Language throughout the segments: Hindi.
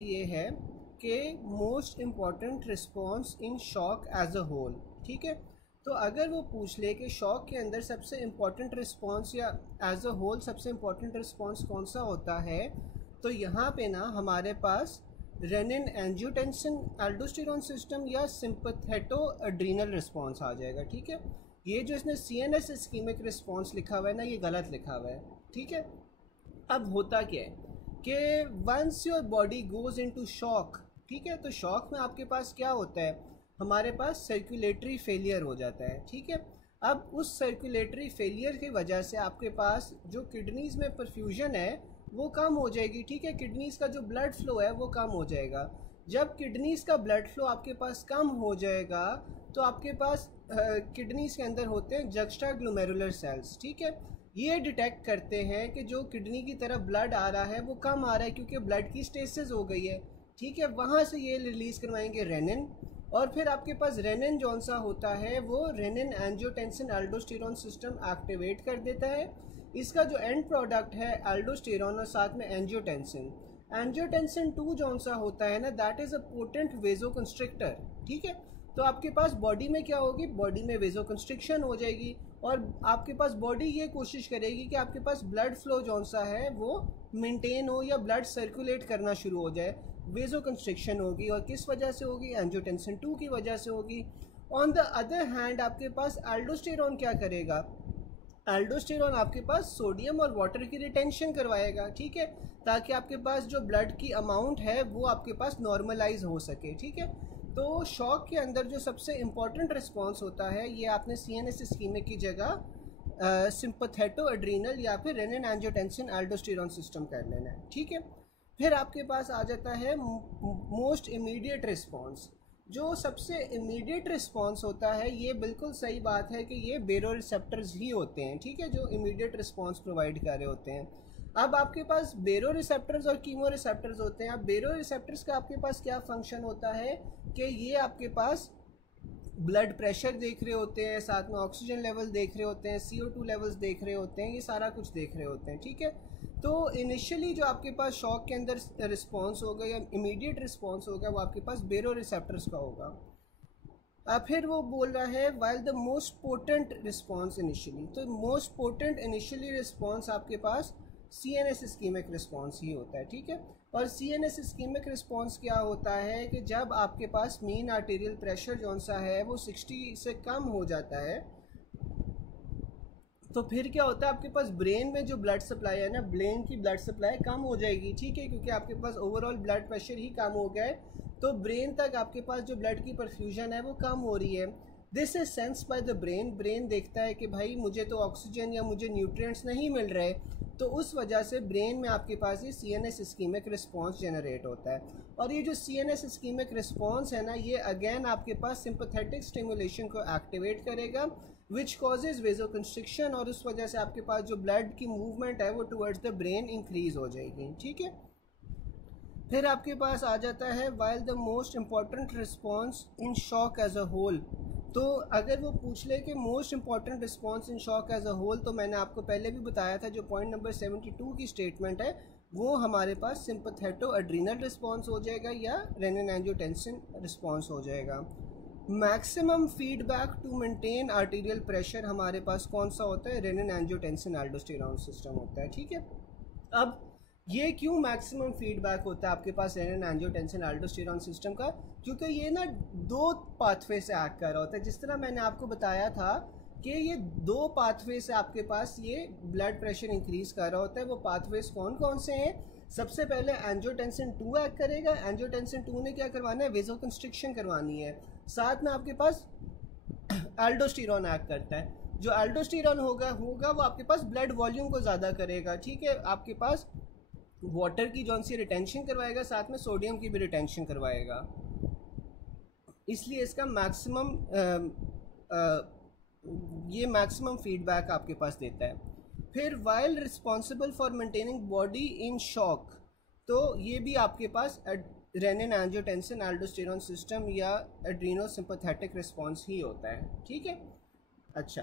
ये है कि most important response in shock as a whole. ठीक है, तो अगर वो पूछ ले कि शॉक के अंदर सबसे इम्पॉर्टेंट रिस्पॉन्स या एज अ होल सबसे इम्पॉर्टेंट रिस्पॉन्स कौन सा होता है, तो यहाँ पे ना हमारे पास रेनिन एंजियोटेंसिन एल्डोस्टेरोन सिस्टम या सिंपैथेटो एड्रीनल रिस्पॉन्स आ जाएगा। ठीक है, ये जो इसने CNS इस्कीमिक रिस्पॉन्स लिखा हुआ है ना, ये गलत लिखा हुआ है। ठीक है, अब होता क्या है कि once your body goes into shock, ठीक है, तो शॉक में आपके पास क्या होता है, हमारे पास सर्कुलेटरी फेलियर हो जाता है। ठीक है, अब उस सर्कुलेटरी फेलियर की वजह से आपके पास जो किडनीज में परफ्यूजन है वो कम हो जाएगी। ठीक है, किडनीज का जो ब्लड फ्लो है वो कम हो जाएगा। जब किडनीज का ब्लड फ्लो आपके पास कम हो जाएगा तो आपके पास किडनीज के अंदर होते हैं जक्स्टा ग्लोमेरुलर सेल्स। ठीक है, ये डिटेक्ट करते हैं कि जो किडनी की तरफ ब्लड आ रहा है वो कम आ रहा है क्योंकि ब्लड की स्टेसिस हो गई है। ठीक है, वहाँ से ये रिलीज़ करवाएंगे रेनिन, और फिर आपके पास रेनिन जौन सा होता है वो renin angiotensin aldosterone system activate कर देता है। इसका जो एंड प्रोडक्ट है एल्डोस्टेरोन और साथ में एंजियोटेंसिन, एंजियोटेंसिन 2 जौन सा होता है ना, दैट इज़ अ पोटेंट वेजोकंस्ट्रिक्टर। ठीक है, तो आपके पास बॉडी में क्या होगी, बॉडी में वेजोकंस्ट्रिक्शन हो जाएगी और आपके पास बॉडी ये कोशिश करेगी कि आपके पास ब्लड फ्लो जौन सा है वो मेंटेन हो या ब्लड सर्कुलेट करना शुरू हो जाए। वेजोकंस्ट्रिक्शन होगी और किस वजह से होगी, एंजियोटेंसिन 2 की वजह से होगी। ऑन द अदर हैंड आपके पास एल्डोस्टेरोन क्या करेगा, एल्डोस्टेरोन आपके पास सोडियम और वाटर की रिटेंशन करवाएगा। ठीक है, ताकि आपके पास जो ब्लड की अमाउंट है वो आपके पास नॉर्मलाइज हो सके। ठीक है, तो शॉक के अंदर जो सबसे इम्पॉर्टेंट रिस्पॉन्स होता है ये आपने CNS इस्कीमिक की जगह सिंपैथेटो एड्रीनल या फिर रेनिन एंजियोटेंसिन एल्डोस्टेरोन सिस्टम कर लेना है। ठीक है, फिर आपके पास आ जाता है मोस्ट इमीडिएट रिस्पॉन्स। जो सबसे इमीडिएट रिस्पॉन्स होता है, ये बिल्कुल सही बात है कि ये बेरो रिसेप्टर्स ही होते हैं। ठीक है, जो इमीडिएट रिस्पॉन्स प्रोवाइड कर रहे होते हैं। अब आपके पास बेरो रिसेप्टर्स और कीमो रिसेप्टर्स होते हैं। अब बेरो रिसेप्टर्स का आपके पास क्या फंक्शन होता है कि ये आपके पास ब्लड प्रेशर देख रहे होते हैं, साथ में ऑक्सीजन लेवल देख रहे होते हैं, CO2 लेवल्स देख रहे होते हैं, ये सारा कुछ देख रहे होते हैं। ठीक है, तो इनिशियली जो आपके पास शॉक के अंदर रिस्पॉन्स होगा या इमीडिएट रिस्पॉन्स होगा वो आपके पास बेरो रिसेप्टर्स का होगा। अब फिर वो बोल रहा है while the most potent response initially, तो मोस्ट पोटेंट इनिशियली रिस्पॉन्स आपके पास CNS इस्कीमिक रिस्पॉन्स ही होता है। ठीक है, और CNS इस्कीमिक रिस्पॉन्स क्या होता है कि जब आपके पास मीन आर्टेरियल प्रेशर जौन सा है वो 60 से कम हो जाता है, तो फिर क्या होता है आपके पास ब्रेन में जो ब्लड सप्लाई है ना, ब्रेन की ब्लड सप्लाई कम हो जाएगी। ठीक है, क्योंकि आपके पास ओवरऑल ब्लड प्रेशर ही कम हो गया है, तो ब्रेन तक आपके पास जो ब्लड की परफ्यूजन है वो कम हो रही है। This is sense by the brain, brain देखता है कि भाई मुझे तो ऑक्सीजन या मुझे न्यूट्रिएंट्स नहीं मिल रहे, तो उस वजह से ब्रेन में आपके पास ये CNS इस्कीमिक रिस्पॉन्स जनरेट होता है। और ये जो CNS इस्कीमिक रिस्पॉन्स है ना, ये अगेन आपके पास सिंपैथेटिक स्टिमुलेशन को एक्टिवेट करेगा विच कॉजेज वेजोकंस्ट्रिक्शन, और उस वजह से आपके पास जो ब्लड की मूवमेंट है वो टुवर्ड्स द ब्रेन इंक्रीज हो जाएगी। ठीक है, फिर आपके पास आ जाता है while the most important response in shock as a whole. तो अगर वो पूछ ले कि most important response in shock as a whole, तो मैंने आपको पहले भी बताया था जो पॉइंट नंबर 72 की स्टेटमेंट है वो हमारे पास सिंपैथेटो एड्रीनल रिस्पॉन्स हो जाएगा या रेनिन एंजियोटेंसिन रिस्पॉन्स हो जाएगा। Maximum feedback to maintain arterial pressure हमारे पास कौन सा होता है, रेनिन एंजियोटेंसिन एल्डोस्टेरोन सिस्टम होता है। ठीक है, अब ये क्यों मैक्सिमम फीडबैक होता है आपके पास रेनिन एंजियोटेंसिन एल्डोस्टेरोन सिस्टम का, क्योंकि ये ना 2 पाथवे से एक्ट कर रहा होता है। जिस तरह मैंने आपको बताया था कि ये 2 पाथवे से आपके पास ये ब्लड प्रेशर इंक्रीज कर रहा होता है। वो पाथवेज कौन कौन से हैं, सबसे पहले एंजियोटेंसिन 2 एक्ट करेगा। एंजियोटेंसिन 2 ने क्या करवाना है, वेजोकंस्ट्रिक्शन करवानी है। साथ में आपके पास एल्डोस्टेरोन एक्ट करता है। जो एल्डोस्टेरोन होगा वो आपके पास ब्लड वॉल्यूम को ज़्यादा करेगा। ठीक है, आपके पास वाटर की जौन सी रिटेंशन करवाएगा, साथ में सोडियम की भी रिटेंशन करवाएगा, इसलिए इसका मैक्सिमम ये मैक्सिमम फीडबैक आपके पास देता है। फिर while responsible for maintaining body in shock, तो ये भी आपके पास रेनिन एंजियोटेंसिन एल्डोस्टेरोन सिस्टम या एड्रीनो सिंपैथेटिक रिस्पॉन्स ही होता है। ठीक है, अच्छा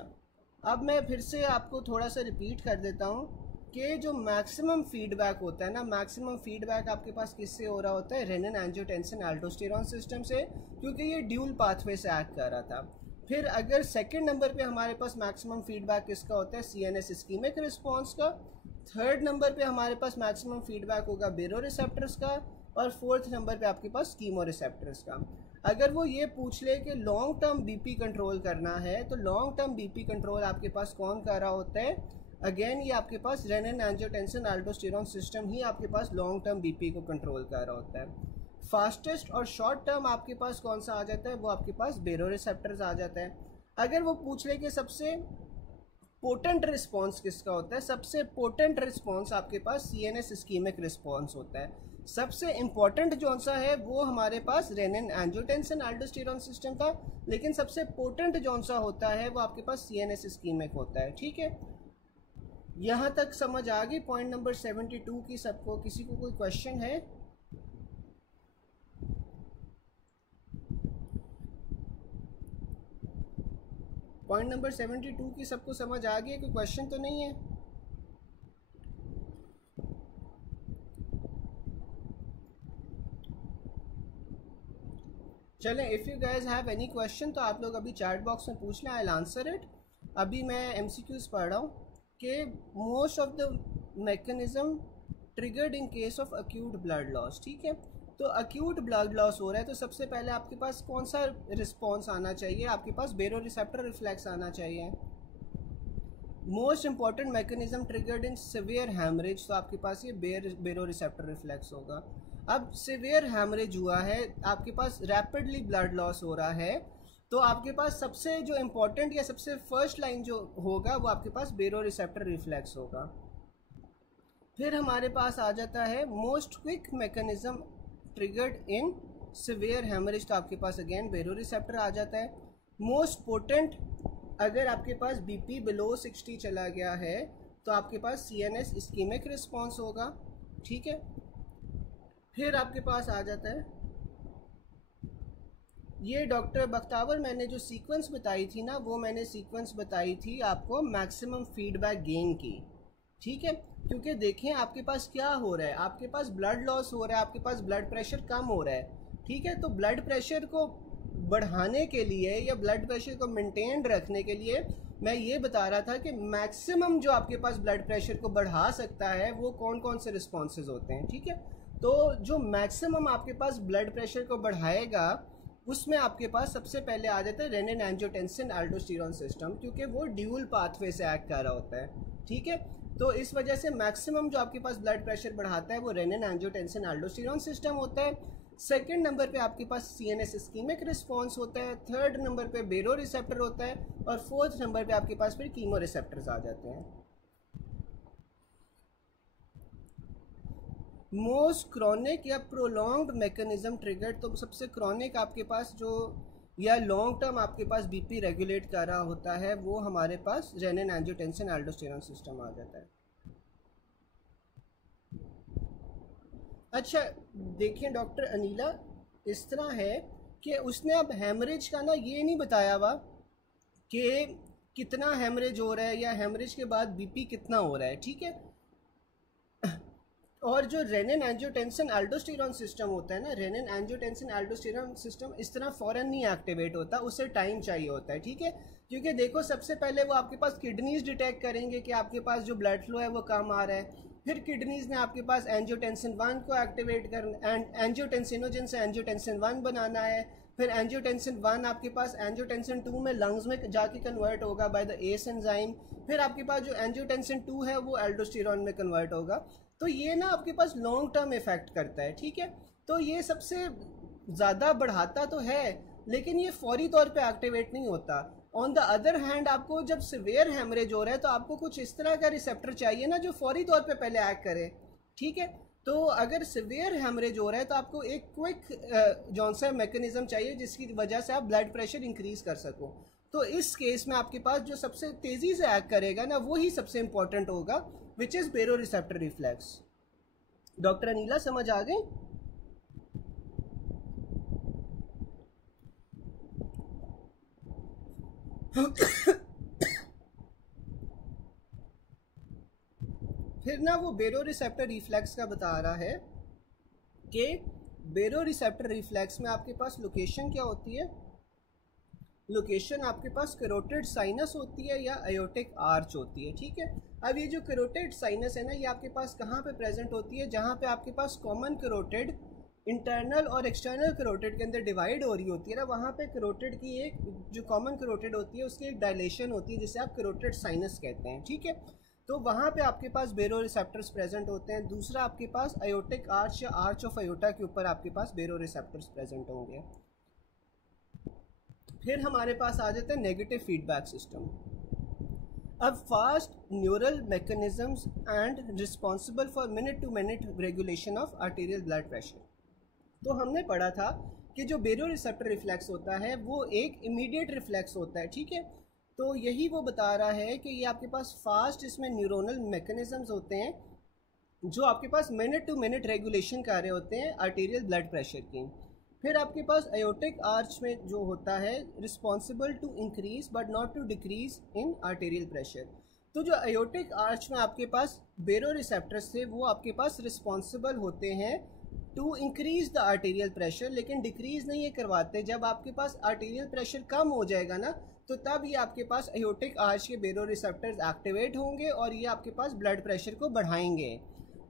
अब मैं फिर से आपको थोड़ा सा रिपीट कर देता हूँ कि जो मैक्सिमम फीडबैक होता है ना, मैक्सिमम फीडबैक आपके पास किससे हो रहा होता है, रेनिन एंजियोटेंसिन एल्डोस्टेरॉन सिस्टम से, क्योंकि ये ड्यूल पाथवे से एक्ट कर रहा था। फिर अगर सेकंड नंबर पे हमारे पास मैक्सिमम फीडबैक किसका होता है, सीएनएस इस्कीमिक रिस्पॉन्स का। थर्ड नंबर पे हमारे पास मैक्सिमम फीडबैक होगा बेरो रिसेप्टर्स का, और फोर्थ नंबर पे आपके पास कीमो रिसेप्टर्स का। अगर वो ये पूछ ले कि लॉन्ग टर्म बीपी कंट्रोल करना है, तो लॉन्ग टर्म बीपी कंट्रोल आपके पास कौन कर रहा होता है, अगेन ये आपके पास रेनिन एंजियोटेंसिन एल्डोस्टेरॉन सिस्टम ही आपके पास लॉन्ग टर्म बीपी को कंट्रोल कर रहा होता है। फास्टेस्ट और शॉर्ट टर्म आपके पास कौन सा आ जाता है, वो आपके पास बेरो रिसेप्टर्स आ जाता है। अगर वो पूछ ले कि सबसे पोटेंट रिस्पॉन्स किसका होता है, सबसे पोटेंट रिस्पॉन्स आपके पास सीएनएस इस्कीमिक रिस्पॉन्स होता है। सबसे इम्पॉर्टेंट जो सा है वो हमारे पास रेनिन एंजियोटेंसिन एल्डोस्टेरॉन सिस्टम था, लेकिन सबसे पोटेंट जो सा होता है वो आपके पास सीएनएस इस्कीमिक होता है। ठीक है, यहाँ तक समझ आ गई पॉइंट नंबर 72 की सबको? किसी को कोई क्वेश्चन है? पॉइंट नंबर 72 की सबको समझ आ गई? कोई क्वेश्चन तो नहीं है? चलें, if you guys have any question तो आप लोग अभी चैट बॉक्स में पूछ लें, आई विल आंसर इट। अभी मैं एमसीक्यूज पढ़ रहा हूँ कि most of the mechanism triggered in case of acute blood loss. ठीक है, तो अक्यूट ब्लड लॉस हो रहा है तो सबसे पहले आपके पास कौन सा रिस्पॉन्स आना चाहिए, आपके पास बेरो रिसेप्टर रिफ्लेक्स आना चाहिए। मोस्ट इंपॉर्टेंट मैकेनिज्म ट्रिगर्ड इन सिवियर हैमरेज, तो आपके पास ये बेरो रिसेप्टर रिफ्लेक्स होगा। अब सिवियर हैमरेज हुआ है, आपके पास रैपिडली ब्लड लॉस हो रहा है, तो आपके पास सबसे जो इम्पोर्टेंट या सबसे फर्स्ट लाइन जो होगा वो आपके पास बेरो रिसेप्टर रिफ्लेक्स होगा। फिर हमारे पास आ जाता है मोस्ट क्विक मैकेनिज्म ट्रिगर्ड इन सिवियर हैमरेज, तो आपके पास अगेन बेरो रिसेप्टर आ जाता है। मोस्ट पोटेंट, अगर आपके पास बीपी बिलो 60 चला गया है तो आपके पास सीएनएस इस्कीमिक रिस्पॉन्स होगा। ठीक है, फिर आपके पास आ जाता है ये डॉक्टर बख्तावर, मैंने जो सीक्वेंस बताई थी ना, वो मैंने सीक्वेंस बताई थी आपको मैक्सिमम फीडबैक गेन की। ठीक है, क्योंकि देखें आपके पास क्या हो रहा है, आपके पास ब्लड लॉस हो रहा है, आपके पास ब्लड प्रेशर कम हो रहा है। ठीक है, तो ब्लड प्रेशर को बढ़ाने के लिए या ब्लड प्रेशर को मेंटेन रखने के लिए मैं ये बता रहा था कि मैक्सिमम जो आपके पास ब्लड प्रेशर को बढ़ा सकता है वो कौन कौन से रिस्पॉन्सेज होते हैं। ठीक है, तो जो मैक्सिमम आपके पास ब्लड प्रेशर को बढ़ाएगा उसमें आपके पास सबसे पहले आ जाता है रेनिन एंजियोटेंसिन एल्डोस्टेरॉन सिस्टम, क्योंकि वो ड्यूल पाथवे से एक्ट कर रहा होता है। ठीक है, तो इस वजह से मैक्सिमम जो आपके पास ब्लड प्रेशर बढ़ाता है वो रेनिन एंजियोटेंसिन एल्डोस्टेरॉन सिस्टम होता है। सेकंड नंबर पे आपके पास सीएनएस इस्कीमिक रिस्पॉन्स होता है, थर्ड नंबर पे बेरो रिसेप्टर होता है, और फोर्थ नंबर पे आपके पास फिर कीमो रिसेप्टर्स आ जाते हैं। मोस्ट क्रॉनिक या प्रोलॉन्ग्ड मैकेनिज्म ट्रिगर्ड, तो सबसे क्रॉनिक आपके पास जो या लॉन्ग टर्म आपके पास बीपी रेगुलेट कर रहा होता है वो हमारे पास रेनिन एंजियोटेंसिन एल्डोस्टेरॉन सिस्टम आ जाता है। अच्छा देखिए डॉक्टर अनीला, इस तरह है कि उसने अब हेमरेज का ना ये नहीं बताया हुआ कि कितना हेमरेज हो रहा है या हेमरेज के बाद बीपी कितना हो रहा है। ठीक है, और जो रेनिन एंजियोटेंसिन एल्डोस्टेरॉन सिस्टम होता है ना, रेनिन एंजियोटेंसिन एल्डोस्टेरॉन सिस्टम इस तरह फ़ौरन नहीं एक्टिवेट होता, उससे टाइम चाहिए होता है। ठीक है, क्योंकि देखो सबसे पहले वो आपके पास किडनीज डिटेक्ट करेंगे कि आपके पास जो ब्लड फ्लो है वो कम आ रहा है, फिर किडनीज ने आपके पास एंजियोटेंसिन 1 को एक्टिवेट करना, एंजियोटेंसिनोजन से एंजियोटेंसिन 1 बनाना है, फिर एंजियोटेंसिन 1 आपके पास एंजियोटेंसिन 2 में लंग्स में जाके कन्वर्ट होगा बाय द एस एंजाइम, फिर आपके पास जो एंजियोटेंसिन 2 है वो एल्डोस्टेरॉन में कन्वर्ट होगा। तो ये ना आपके पास लॉन्ग टर्म इफेक्ट करता है। ठीक है, तो ये सबसे ज़्यादा बढ़ाता तो है लेकिन ये फौरी तौर पे एक्टिवेट नहीं होता। ऑन द अदर हैंड आपको जब सिवियर हेमरेज हो रहा है तो आपको कुछ इस तरह का रिसेप्टर चाहिए ना जो फौरी तौर पे पहले एक्ट करे। ठीक है, तो अगर सिवियर हेमरेज हो रहा है तो आपको एक क्विक जॉनसन मैकेनिज्म चाहिए जिसकी वजह से आप ब्लड प्रेशर इंक्रीज कर सको। तो इस केस में आपके पास जो सबसे तेज़ी से एक्ट करेगा ना वही सबसे इंपॉर्टेंट होगा, विच इज़ बेरो रिसेप्टर रिफ्लेक्स। डॉक्टर अनीला समझ आ गई? फिर फिर ना वो बेरो रिसेप्टर रिफ्लेक्स का बता रहा है कि बेरो रिसेप्टर रिफ्लेक्स में आपके पास लोकेशन क्या होती है, लोकेशन आपके पास कैरोटिड साइनस होती है या अयोटिक आर्च होती है। ठीक है, अब ये जो कैरोटिड साइनस है ना, ये आपके पास कहाँ पे प्रेजेंट होती है, जहाँ पे आपके पास कॉमन कैरोटिड इंटरनल और एक्सटर्नल कैरोटिड के अंदर डिवाइड हो रही होती है ना, वहाँ पे कैरोटिड की एक जो कॉमन कैरोटिड होती है उसकी एक डायलेशन होती है जिसे आप कैरोटिड साइनस कहते हैं। ठीक है, तो वहाँ पे आपके पास बेरो रिसेप्टर्स प्रेजेंट होते हैं। दूसरा आपके पास अयोटिक आर्च या आर्च ऑफ अयोटा के ऊपर आपके पास बेरो रिसेप्टर्स प्रेजेंट होंगे। फिर हमारे पास आ जाते हैं नेगेटिव फीडबैक सिस्टम। अब fast neural mechanisms and responsible for minute to minute regulation of arterial blood pressure. तो हमने पढ़ा था कि जो बेरो रिसेप्टर रिफ्लेक्स होता है वो एक इमीडिएट रिफ्लेक्स होता है। ठीक है, तो यही वो बता रहा है कि ये आपके पास फास्ट इसमें न्यूरोनल मैकेनिज्म्स होते हैं जो आपके पास मिनट टू मिनट रेगुलेशन कर रहे होते हैं आर्टेरियल ब्लड प्रेशर की। फिर आपके पास अयोटिक आर्च में जो होता है responsible to increase but not to decrease in arterial pressure. तो जो अयोटिक आर्च में आपके पास बेरो रिसेप्टर्स थे वो आपके पास रिस्पॉन्सिबल होते हैं to increase the arterial pressure, लेकिन डिक्रीज नहीं ये करवाते। जब आपके पास आर्टेरियल प्रेशर कम हो जाएगा ना, तो तब ये आपके पास अयोटिक आर्च के बेरो रिसेप्टर्स एक्टिवेट होंगे और ये आपके पास ब्लड प्रेशर को बढ़ाएंगे।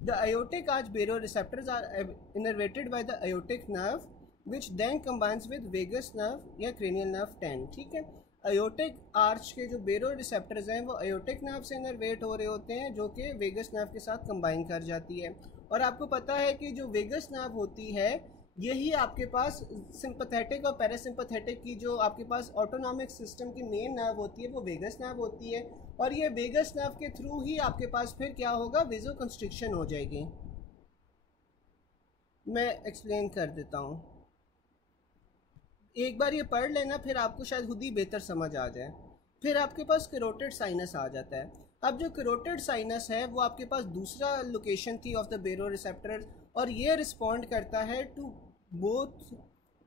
द अयोटिक आर्च बेरो receptors are innervated by the aortic nerve which then combines with vagus nerve या क्रेनियल नर्व 10। ठीक है, अयोटिक आर्च के जो बेरो रिसेप्टर्स हैं वो अयोटिक नर्व से इनर्वेट हो रहे होते हैं जो कि वेगस नर्व के साथ कंबाइन कर जाती है। और आपको पता है कि जो वेगस नर्व होती है यही आपके पास सिंपैथेटिक और पैरासिम्पैथेटिक की जो आपके पास ऑटोनॉमिक सिस्टम की मेन नर्व होती है वो वेगस नर्व होती है। और ये वेगस नर्व के थ्रू ही आपके पास फिर क्या होगा, वेजोकंस्ट्रिक्शन हो जाएगी। मैं एक्सप्लेन कर देता हूँ, एक बार ये पढ़ लेना फिर आपको शायद खुद ही बेहतर समझ आ जाए। फिर आपके पास कैरोटिड साइनस आ जाता है। अब जो कैरोटिड साइनस है वो आपके पास दूसरा लोकेशन थी ऑफ द बेरो रिसेप्टर और ये रिस्पॉन्ड करता है to both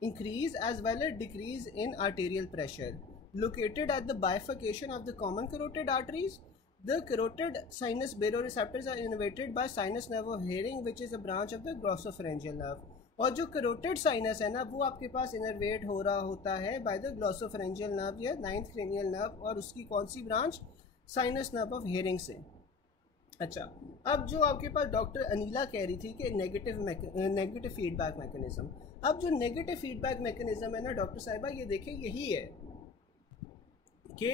increase as well as decrease in arterial pressure located at the bifurcation of the common carotid arteries. The carotid sinus baro receptors are innervated by sinus nerve of Hering which is a branch of the glossopharyngeal nerve. और जो कैरोटिड साइनस है ना वो आपके पास इनर्वेट हो रहा होता है बाय द ग्लॉसोफेरेंजियल नर्व या 9th क्रेनियल नर्व, और उसकी कौन सी branch, sinus nerve of Hering से। अच्छा, अब जो आपके पास डॉक्टर अनीला कह रही थी कि नेगेटिव फीडबैक मैकेनिज्म। अब जो नेगेटिव फीडबैक मैकेनिज्म है ना डॉक्टर साहिबा, ये देखिए यही है कि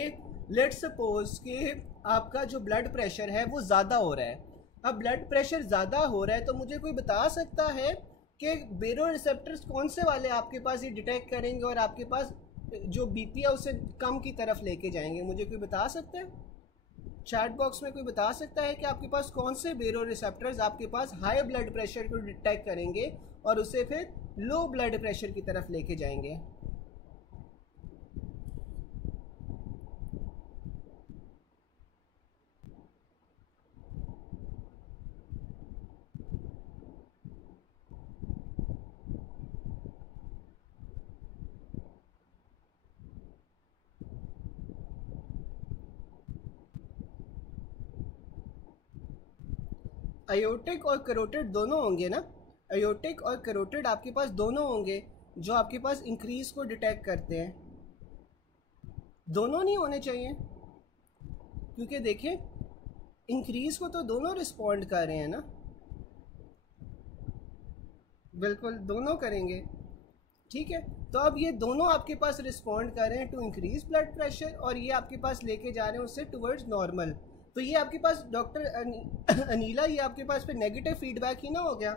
लेट्स सपोज कि आपका जो ब्लड प्रेशर है वो ज़्यादा हो रहा है। अब ब्लड प्रेशर ज़्यादा हो रहा है तो मुझे कोई बता सकता है कि बेरो रिसेप्टर्स कौन से वाले आपके पास ये डिटेक्ट करेंगे और आपके पास जो बीपी है उसे कम की तरफ लेके जाएंगे? मुझे कोई बता सकता है? चैट बॉक्स में कोई बता सकता है कि आपके पास कौन से बेरो रिसेप्टर्स आपके पास हाई ब्लड प्रेशर को डिटेक्ट करेंगे और उसे फिर लो ब्लड प्रेशर की तरफ लेके जाएंगे? अयोटिक और कैरोटिड दोनों होंगे ना, अयोटिक और कैरोटिड आपके पास दोनों होंगे जो आपके पास इंक्रीज को डिटेक्ट करते हैं। दोनों नहीं होने चाहिए क्योंकि देखिए इंक्रीज को तो दोनों रिस्पॉन्ड कर रहे हैं ना, बिल्कुल दोनों करेंगे। ठीक है, तो अब ये दोनों आपके पास रिस्पॉन्ड कर रहे हैं टू इंक्रीज ब्लड प्रेशर और ये आपके पास लेके जा रहे हैं उससे टुवर्ड्स नॉर्मल। तो ये आपके पास डॉक्टर अनीला, ये आपके पास फिर नेगेटिव फीडबैक ही ना हो गया?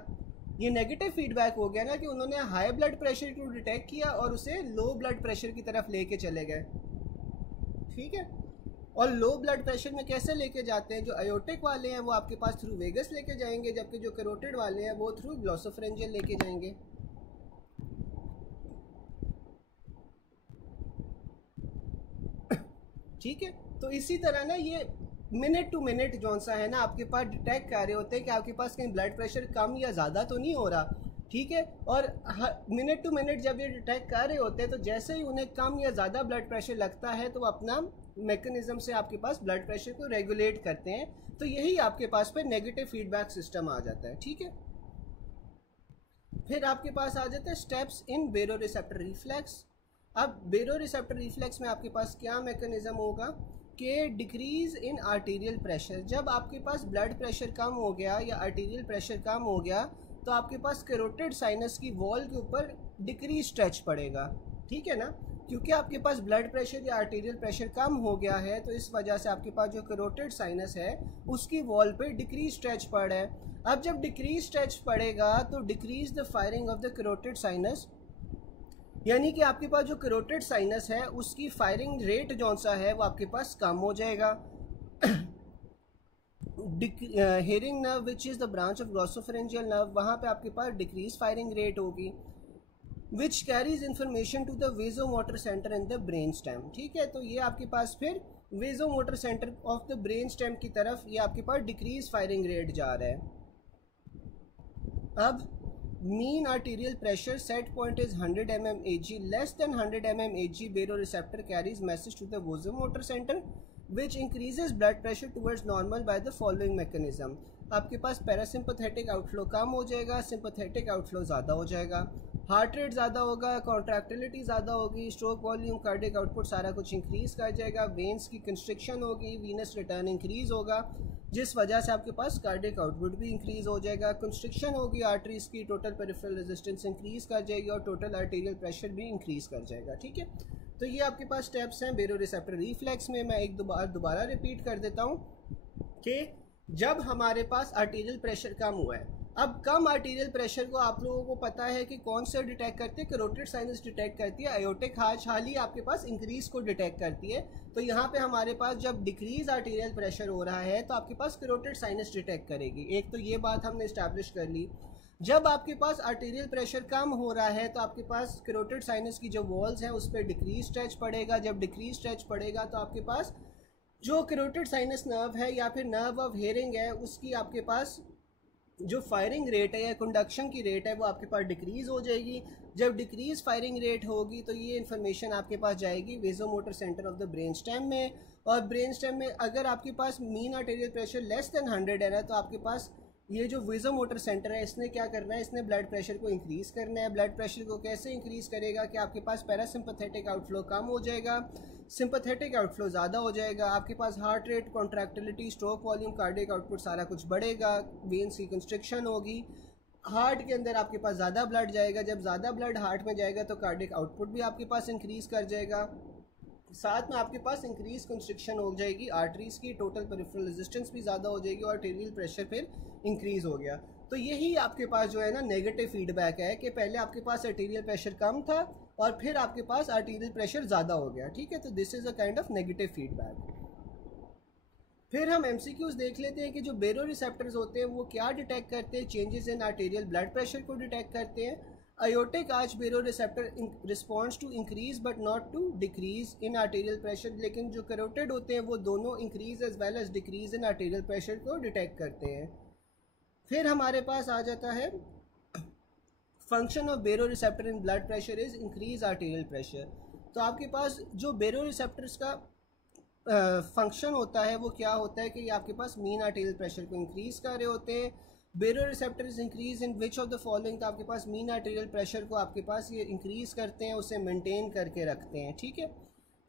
ये नेगेटिव फीडबैक हो गया ना कि उन्होंने हाई ब्लड प्रेशर को डिटेक्ट किया और उसे लो ब्लड प्रेशर की तरफ लेके चले गए। ठीक है, और लो ब्लड प्रेशर में कैसे लेके जाते हैं? जो अयोटिक वाले हैं वो आपके पास थ्रू वेगस लेके जाएंगे, जबकि जो कैरोटिड वाले हैं वो थ्रू ग्लॉसोफेरेंजियल लेके जाएंगे। ठीक है, तो इसी तरह ना ये मिनट टू मिनट जो सा है ना आपके पास डिटेक्ट कर रहे होते हैं कि आपके पास कहीं ब्लड प्रेशर कम या ज़्यादा तो नहीं हो रहा। ठीक है। और मिनट टू मिनट जब ये डिटेक्ट कर रहे होते हैं तो जैसे ही उन्हें कम या ज़्यादा ब्लड प्रेशर लगता है तो वो अपना मैकेनिज्म से आपके पास ब्लड प्रेशर को रेगुलेट करते हैं। तो यही आपके पास पे नेगेटिव फीडबैक सिस्टम आ जाता है, ठीक है। फिर आपके पास आ जाते हैं स्टेप्स इन बेरो रिसेप्टर रिफ्लेक्स। अब बेरो रिसेप्टर रिफ्लेक्स में आपके पास क्या मैकेनिज्म होगा कि डिक्रीज इन आर्टीरियल प्रेशर। जब आपके पास ब्लड प्रेशर कम हो गया या आर्टीरियल प्रेशर कम हो गया तो आपके पास कैरोटिड साइनस की वॉल के ऊपर डिक्रीज स्ट्रेच पड़ेगा, ठीक है ना। क्योंकि आपके पास ब्लड प्रेशर या आर्टीरियल प्रेशर कम हो गया है तो इस वजह से आपके पास जो कैरोटिड साइनस है उसकी वॉल पे डिक्रीज स्ट्रेच पड़ है। अब जब डिक्रीज स्ट्रेच पड़ेगा तो decrease the firing of the carotid sinus, यानी कि आपके पास जो कैरोटिड साइनस है उसकी फायरिंग रेट जौन सा है वो आपके पास कम हो जाएगा। Hering nerve which is the branch of glossopharyngeal nerve, वहाँ पे आपके पास डिक्रीज फायरिंग रेट होगी। Which carries information to the vasomotor centre in the brain stem, ठीक है। तो ये आपके पास फिर vasomotor centre of the brain stem की तरफ ये आपके पास डिक्रीज फायरिंग रेट जा रहा है। अब mean arterial pressure set point is 100 mm Hg, less than 100 mm Hg baroreceptor carries message to the vasomotor center which increases blood pressure towards normal by the following mechanism। आपके पास पैरासिम्पथेटिक आउटफ्लो कम हो जाएगा, सिंपथेटिक आउटफ्लो ज़्यादा हो जाएगा, हार्ट रेट ज़्यादा होगा, कॉन्ट्रैक्टिलिटी ज़्यादा होगी, स्ट्रोक वॉल्यूम, कार्डिक आउटपुट सारा कुछ इंक्रीज़ कर जाएगा, वेन्स की कंस्ट्रिक्शन होगी, वीनस रिटर्न इंक्रीज़ होगा जिस वजह से आपके पास कार्डिक आउटपुट भी इंक्रीज़ हो जाएगा, कंस्ट्रिक्शन होगी आर्टरीज की, टोटल पेरिफेरल रेजिस्टेंस इंक्रीज़ कर जाएगी और टोटल आर्टीरियल प्रेशर भी इंक्रीज़ कर जाएगा, ठीक है। तो ये आपके पास स्टेप्स हैं बेरो रिसेप्टर रिफ्लेक्स में। मैं एक दोबारा रिपीट कर देता हूँ कि जब हमारे पास आर्टीरियल प्रेशर कम हुआ है, अब कम आर्टीरियल प्रेशर को आप लोगों को पता है कि कौन से डिटेक्ट करती है, कैरोटिड साइनस डिटेक्ट करती है, आयोटिक हाली आपके पास इंक्रीज को डिटेक्ट करती है। तो यहाँ पे हमारे पास जब डिक्रीज आर्टीरियल प्रेशर हो रहा है तो आपके पास कैरोटिड साइनस डिटेक्ट करेगी। एक तो ये बात हमने इस्टेब्लिश कर ली। जब आपके पास आर्टीरियल प्रेशर कम हो रहा है तो आपके पास कैरोटिड साइनस की जो वॉल्स हैं उस पर डिक्रीज स्ट्रेच पड़ेगा। जब डिक्रीज स्ट्रेच पड़ेगा तो आपके पास जो कैरोटिड साइनस नर्व है या फिर नर्व ऑफ हेयरिंग है उसकी आपके पास जो फायरिंग रेट है या कंडक्शन की रेट है वो आपके पास डिक्रीज़ हो जाएगी। जब डिक्रीज़ फायरिंग रेट होगी तो ये इन्फॉर्मेशन आपके पास जाएगी vasomotor centre of the brain stem में, और ब्रेन स्टेम में अगर आपके पास mean arterial pressure less than 100 है ना तो आपके पास ये जो वेजोमोटर सेंटर है इसने क्या करना है, इसने ब्लड प्रेशर को इंक्रीज़ करना है। ब्लड प्रेशर को कैसे इंक्रीज़ करेगा कि आपके पास पैरासिम्पथेटिक आउटफ्लो कम हो जाएगा, सिंपथेटिक आउटफ्लो ज़्यादा हो जाएगा, आपके पास heart rate, contractility, stroke volume, cardiac output सारा कुछ बढ़ेगा, वेन्स की कंस्ट्रिक्शन होगी, हार्ट के अंदर आपके पास ज़्यादा ब्लड जाएगा। जब ज़्यादा ब्लड हार्ट में जाएगा तो कार्डिक आउटपुट भी आपके पास इंक्रीज़ कर जाएगा, साथ में आपके पास इंक्रीज कंस्ट्रिक्शन हो जाएगी आर्टरीज की, टोटल पेरिफेरल रेजिस्टेंस भी ज़्यादा हो जाएगी और आर्टेरियल प्रेशर फिर इंक्रीज हो गया। तो यही आपके पास जो है ना नेगेटिव फीडबैक है कि पहले आपके पास आर्टेरियल प्रेशर कम था और फिर आपके पास आर्टेरियल प्रेशर ज़्यादा हो गया, ठीक है। तो this is a kind of negative feedback. फिर हम एमसीक्यूज देख लेते हैं कि जो बेरो रिसेप्टर्स होते हैं वो क्या डिटेक्ट करते हैं, changes in arterial blood pressure को डिटेक्ट करते हैं। aortic arch baroreceptor responds to increase but not to decrease in arterial pressure, लेकिन जो कैरोटिड होते हैं वो दोनों increase as well as decrease in arterial pressure को डिटेक्ट करते हैं। फिर हमारे पास आ जाता है function of baroreceptor in blood pressure is increase arterial pressure। तो आपके पास जो baroreceptors का फंक्शन होता है वो क्या होता है कि ये आपके पास मीन आर्टेरियल प्रेशर को इंक्रीज़ कर रहे होते हैं। Baroreceptors increase in which of the following, तो आपके पास मीन आर्टेरियल प्रेशर को आपके पास ये इंक्रीज़ करते हैं, उसे मेंटेन करके रखते हैं, ठीक है।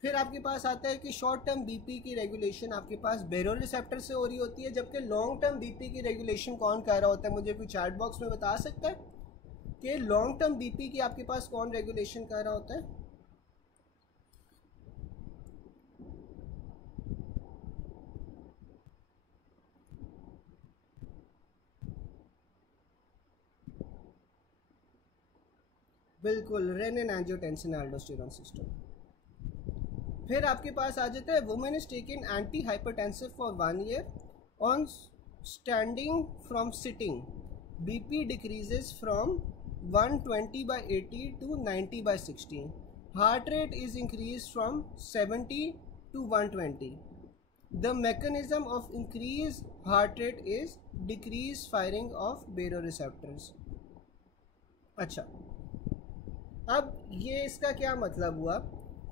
फिर आपके पास आता है कि शॉर्ट टर्म बीपी की रेगुलेशन आपके पास बेरोरिसेप्टर से हो रही होती है, जबकि लॉन्ग टर्म बीपी की रेगुलेशन कौन कर रहा होता है, मुझे कोई चैट बॉक्स में बता सकता है कि लॉन्ग टर्म बीपी की आपके पास कौन रेगुलेशन कर रहा होता है। बिल्कुल, रेनिन एंजियोटेंसिन एल्डोस्टेरोन सिस्टम। फिर आपके पास आ जाता है women is taking anti hypertensive for 1 year on standing from sitting, BP decreases from 120/80 to 90/60, heart rate is increase from 70 to 120। The mechanism of increased heart rate is decreased firing of baroreceptors। अच्छा, अब ये इसका क्या मतलब हुआ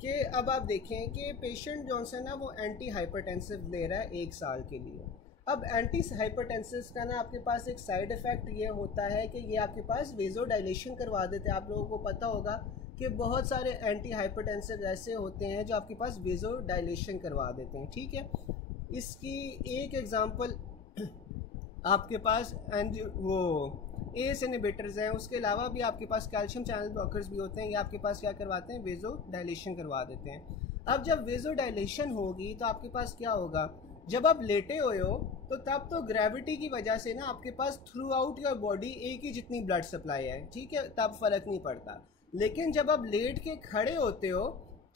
कि अब आप देखें कि पेशेंट जो है ना वो एंटी हाइपरटेंसिव ले रहा है 1 साल के लिए। अब एंटी हाइपरटेंसिव का ना आपके पास एक साइड इफ़ेक्ट ये होता है कि ये आपके पास वेजो डायलेशन करवा देते हैं। आप लोगों को पता होगा कि बहुत सारे एंटी हाइपरटेंसिव ऐसे होते हैं जो आपके पास वेजो डायलेशन करवा देते हैं, ठीक है। इसकी एक एग्ज़ाम्पल आपके पास एंज वो एस इनहिबिटर्स हैं, उसके अलावा भी आपके पास कैल्शियम चैनल ब्लॉकर्स भी होते हैं। ये आपके पास क्या करवाते हैं, वेजो डायलेशन करवा देते हैं। अब जब वेजो डायलेशन होगी तो आपके पास क्या होगा, जब आप लेटे हुए हो तो तब तो ग्रेविटी की वजह से ना आपके pass through out your body एक ही जितनी ब्लड सप्लाई है, ठीक है, तब फर्क नहीं पड़ता। लेकिन जब आप लेट के खड़े होते हो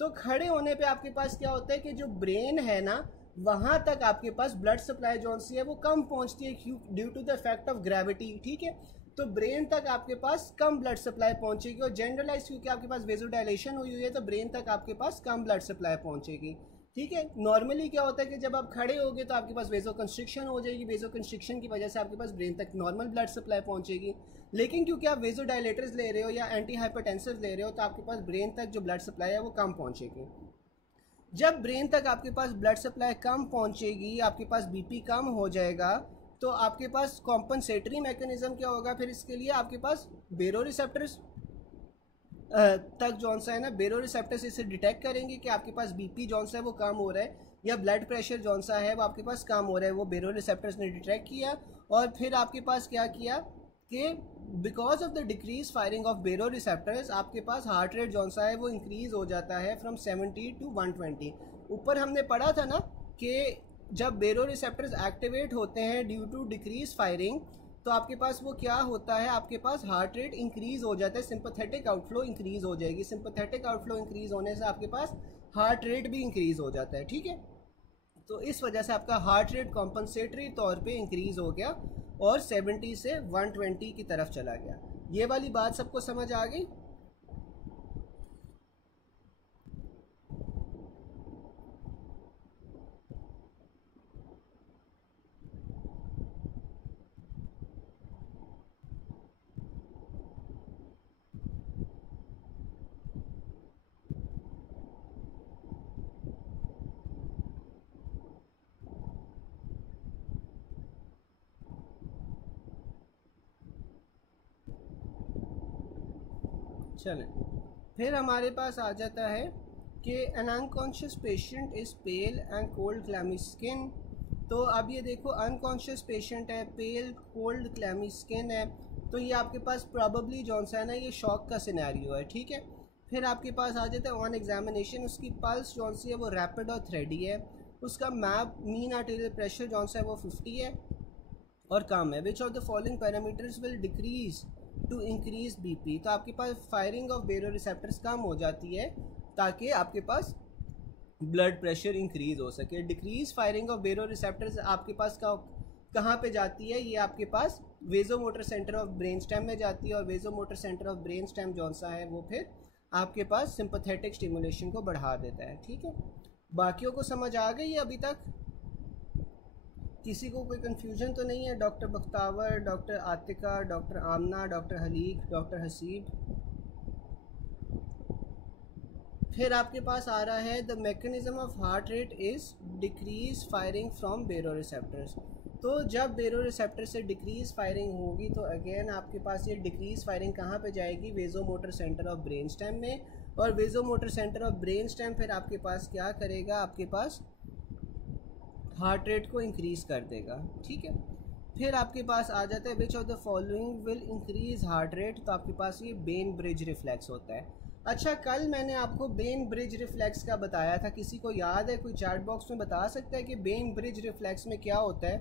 तो खड़े होने पे आपके पास क्या होता है कि जो ब्रेन है ना वहाँ तक आपके पास ब्लड सप्लाई जो सी है वो कम पहुँचती है due to the effect of gravity, ठीक है। तो ब्रेन तक आपके पास कम ब्लड सप्लाई पहुंचेगी, और जनरलाइज क्योंकि आपके पास वेजोडाइलेशन हुई हुई है तो ब्रेन तक आपके पास कम ब्लड सप्लाई पहुंचेगी, ठीक है। नॉर्मली क्या होता है कि जब आप खड़े होगे तो आपके पास वेजो कंस्ट्रिक्शन हो जाएगी, वेजो कंस्ट्रिक्शन की वजह से आपके पास ब्रेन तक नॉर्मल ब्लड सप्लाई पहुंचेगी। लेकिन क्योंकि आप वेजो डायलेटर्स ले रहे हो या एंटी हाइपरटेंसिव ले रहे हो तो आपके पास ब्रेन तक जो ब्लड सप्लाई है वो कम पहुंचेगी। जब ब्रेन तक आपके पास ब्लड सप्लाई कम पहुंचेगी, आपके पास बीपी कम हो जाएगा, तो आपके पास कॉम्पनसेटरी मैकेनिज्म क्या होगा, फिर इसके लिए आपके पास बेरो रिसेप्टर्स तक जौन सा है ना, बेरो रिसेप्टर्स इसे डिटेक्ट करेंगे कि आपके पास बीपी जौन सा है वो कम हो रहा है या ब्लड प्रेशर जौन सा है वो आपके पास कम हो रहा है। वो बेरो रिसेप्टर्स ने डिटेक्ट किया और फिर आपके पास क्या किया कि because of the decrease firing of बेरो रिसेप्टर्स आपके पास हार्ट रेट जौन सा है वो इंक्रीज हो जाता है फ्रॉम 70 टू 120। ऊपर हमने पढ़ा था ना कि जब बेरो रिसेप्टर्स एक्टिवेट होते हैं ड्यू टू डिक्रीज फायरिंग तो आपके पास वो क्या होता है, आपके पास हार्ट रेट इंक्रीज हो जाता है, सिंपैथेटिक आउटफ्लो इंक्रीज हो जाएगी। सिंपैथेटिक आउटफ्लो इंक्रीज होने से आपके पास हार्ट रेट भी इंक्रीज हो जाता है, ठीक है। तो इस वजह से आपका हार्ट रेट कॉम्पनसेटरी तौर पे इंक्रीज हो गया और 70 से 120 की तरफ चला गया। ये वाली बात सबको समझ आ गई। चलें, फिर हमारे पास आ जाता है कि N unconscious patient is pail and cold clammy skin. तो अब ये देखो, अनकॉन्शियस पेशेंट है, पेल कोल्ड क्लैमी स्किन है, तो ये आपके पास प्रॉबली जौन सा है ना ये शॉक का सिनेरियो है, ठीक है। फिर आपके पास आ जाता है ऑन एग्जामिनेशन, उसकी पल्स जौन सी है वो रैपिड और थ्रेडी है, उसका मैप मीन आर्टेरियल प्रेशर जौन सा है वो 50 है और कम है। Which of the following parameters will decrease to increase BP. तो आपके पास फायरिंग ऑफ बेरो रिसेप्टर्स कम हो जाती है ताकि आपके पास ब्लड प्रेशर इंक्रीज हो सके। डिक्रीज फायरिंग ऑफ बेरो रिसेप्टर्स आपके पास कहाँ पे जाती है, ये आपके पास vaso motor centre of brain stem में जाती है, और vaso motor centre of brain stem जौन सा है वो फिर आपके पास सिंपैथेटिक स्टिमुलेशन को बढ़ा देता है, ठीक है। बाकियों को समझ आ गई अभी तक? किसी को कोई कन्फ्यूजन तो नहीं है? Doctor Bakhtawar, doctor Atika, doctor Amna, doctor Haleeq, doctor Haseeb. फिर आपके पास आ रहा है the mechanism of heart rate is decrease firing from baro receptors. तो जब बेरो रिसेप्टर से डिक्रीज फायरिंग होगी तो अगेन आपके पास ये डिक्रीज फायरिंग कहाँ पे जाएगी, vaso motor centre of brain stem में, और vaso motor centre of brain stem फिर आपके पास क्या करेगा, आपके पास हार्ट रेट को इंक्रीज़ कर देगा, ठीक है। फिर आपके पास आ जाता है which of the following will increase heart rate. तो आपके पास ये बेन ब्रिज रिफ्लेक्स होता है। अच्छा, कल मैंने आपको बेन ब्रिज रिफ्लेक्स का बताया था, किसी को याद है? कोई चैट बॉक्स में बता सकता है कि बेन ब्रिज रिफ्लेक्स में क्या होता है?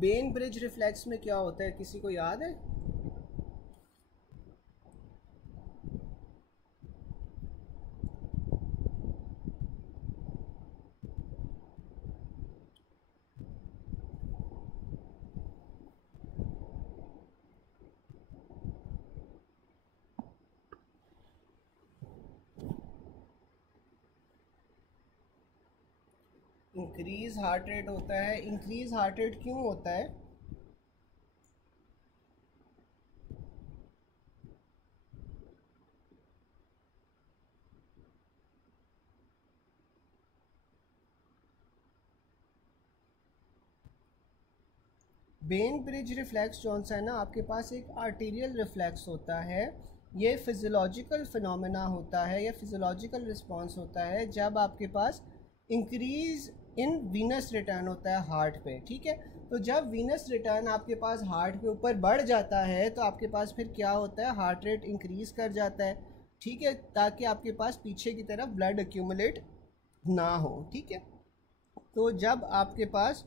बेन ब्रिज रिफ्लेक्स में क्या होता है, किसी को याद है? इंक्रीज हार्ट रेट होता है। इंक्रीज हार्ट रेट क्यों होता है? वेन ब्रिज रिफ्लेक्स जो है ना, आपके पास एक आर्टीरियल रिफ्लेक्स होता है। ये फिजियोलॉजिकल फिनोमेना होता है, ये फिजियोलॉजिकल रिस्पॉन्स होता है जब आपके पास इंक्रीज इन वीनस रिटर्न होता है हार्ट पे, ठीक है। तो जब वीनस रिटर्न आपके पास हार्ट के ऊपर बढ़ जाता है तो आपके पास फिर क्या होता है, हार्ट रेट इंक्रीज़ कर जाता है, ठीक है, ताकि आपके पास पीछे की तरफ ब्लड एक्यूमुलेट ना हो, ठीक है। तो जब आपके पास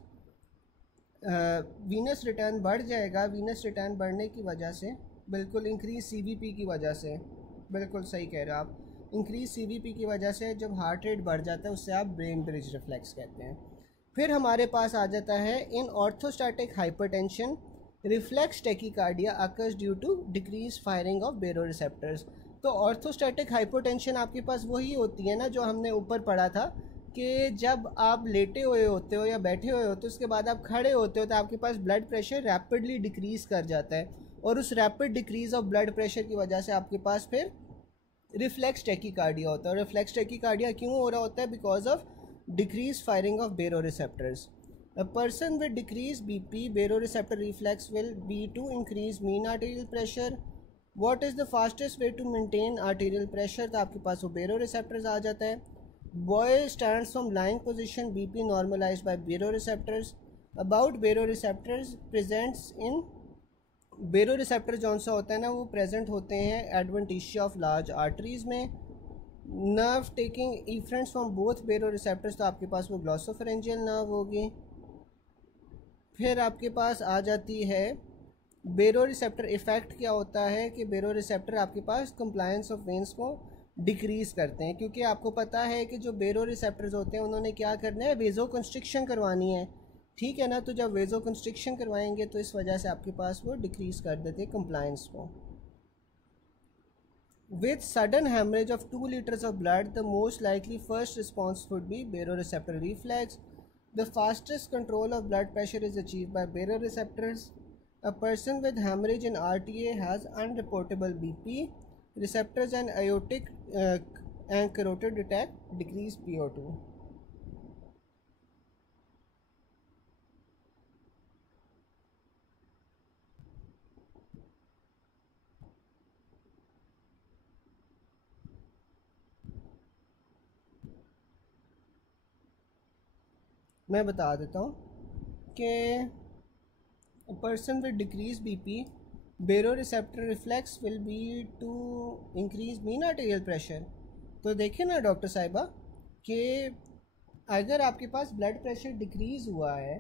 वीनस रिटर्न बढ़ जाएगा, वीनस रिटर्न बढ़ने की वजह से, बिल्कुल इंक्रीज सीवीपी की वजह से, बिल्कुल सही कह रहे हो आप, इंक्रीज सीवीपी की वजह से जब हार्ट रेट बढ़ जाता है उससे आप ब्रेन ब्रिज रिफ्लेक्स कहते हैं। फिर हमारे पास आ जाता है in orthostatic hypertension reflex tachycardia occurs due to decrease firing of baroreceptors. तो ऑर्थोस्टैटिक हाइपरटेंशन आपके पास वही होती है ना जो हमने ऊपर पढ़ा था कि जब आप लेटे हुए होते हो या बैठे हुए होते हो, उसके बाद आप खड़े होते हो तो आपके पास ब्लड प्रेशर रैपिडली डिक्रीज़ कर जाता है, और उस rapid decrease of blood pressure की वजह से आपके पास फिर रिफ्लेक्स टेकिकार्डिया होता है। रिफ्लेक्स टेकिकार्डिया क्यों हो रहा होता है? Because of decrease firing of baroreceptors. A person with decreased BP baroreceptor reflex will be to increase mean arterial pressure. What is the fastest way to maintain arterial pressure? तो आपके पास वो baroreceptors आ जाता है। Boy stands from lying position, BP normalized by baroreceptors. About baroreceptors presents in बेरोरिसेप्टर जौन सा होता है ना, वो प्रेजेंट होते हैं एडवेंटिशिया ऑफ लार्ज आर्टरीज में। नर्व टेकिंग इफरेंट्स फ्रॉम बोथ बेरोरिसेप्टर्स, तो आपके पास वो ग्लॉसोफेरेंजियल नर्व होगी। फिर आपके पास आ जाती है बेरोरिसेप्टर इफेक्ट। क्या होता है कि बेरोरिसेप्टर आपके पास कंप्लायंस ऑफ वेन्स को डिक्रीज़ करते हैं, क्योंकि आपको पता है कि जो बेरोरिसेप्टर्स होते हैं उन्होंने क्या करना है, वेजो कंस्ट्रिक्शन करवानी है, ठीक है ना। तो जब वेजो कंस्ट्रिक्शन करवाएंगे तो इस वजह से आपके पास वो डिक्रीज़ कर देते हैं कंप्लायंस को। With sudden hemorrhage of 2 liters of blood, the most likely first response would be baroreceptor reflex. The fastest control of blood pressure is achieved by baroreceptors. A person with hemorrhage in RTA has unreportable BP. Receptors and aortic and carotid detect decreased PO2. मैं बता देता हूँ कि person with decrease BP baroreceptor reflex will be to increase mean arterial pressure. तो देखिए ना डॉक्टर साहिबा कि अगर आपके पास ब्लड प्रेशर डिक्रीज़ हुआ है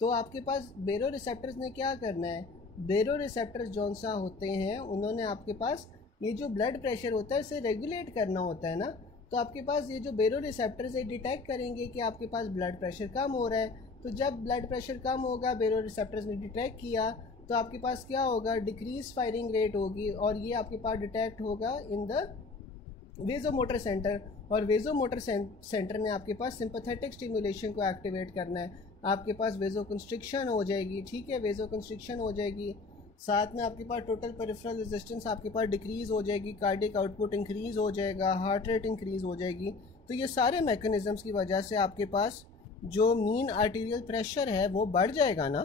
तो आपके पास बेरोरिसेप्टर्स ने क्या करना है, बेरोरिसेप्टर्स जौन सा होते हैं उन्होंने आपके पास ये जो ब्लड प्रेशर होता है इसे रेगुलेट करना होता है ना। तो आपके पास ये जो बेरोरिसेप्टर्स है डिटेक्ट करेंगे कि आपके पास ब्लड प्रेशर कम हो रहा है। तो जब ब्लड प्रेशर कम होगा, बेरोरिसेप्टर्स ने डिटेक्ट किया, तो आपके पास क्या होगा, डिक्रीज फायरिंग रेट होगी, और ये आपके पास डिटेक्ट होगा इन द वेजोमोटर सेंटर, और वेजोमोटर सेंटर ने आपके पास सिंपैथेटिक स्टिमुलेशन को एक्टिवेट करना है। आपके पास वेजो कंस्ट्रिक्शन हो जाएगी, ठीक है, वेजो कंस्ट्रिक्शन हो जाएगी, साथ में आपके पास टोटल पेरिफेरल रेजिस्टेंस आपके पास डिक्रीज़ हो जाएगी, कार्डियक आउटपुट इंक्रीज़ हो जाएगा, हार्ट रेट इंक्रीज़ हो जाएगी। तो ये सारे मैकेनिज़म्स की वजह से आपके पास जो मीन आर्टीरियल प्रेशर है वो बढ़ जाएगा ना।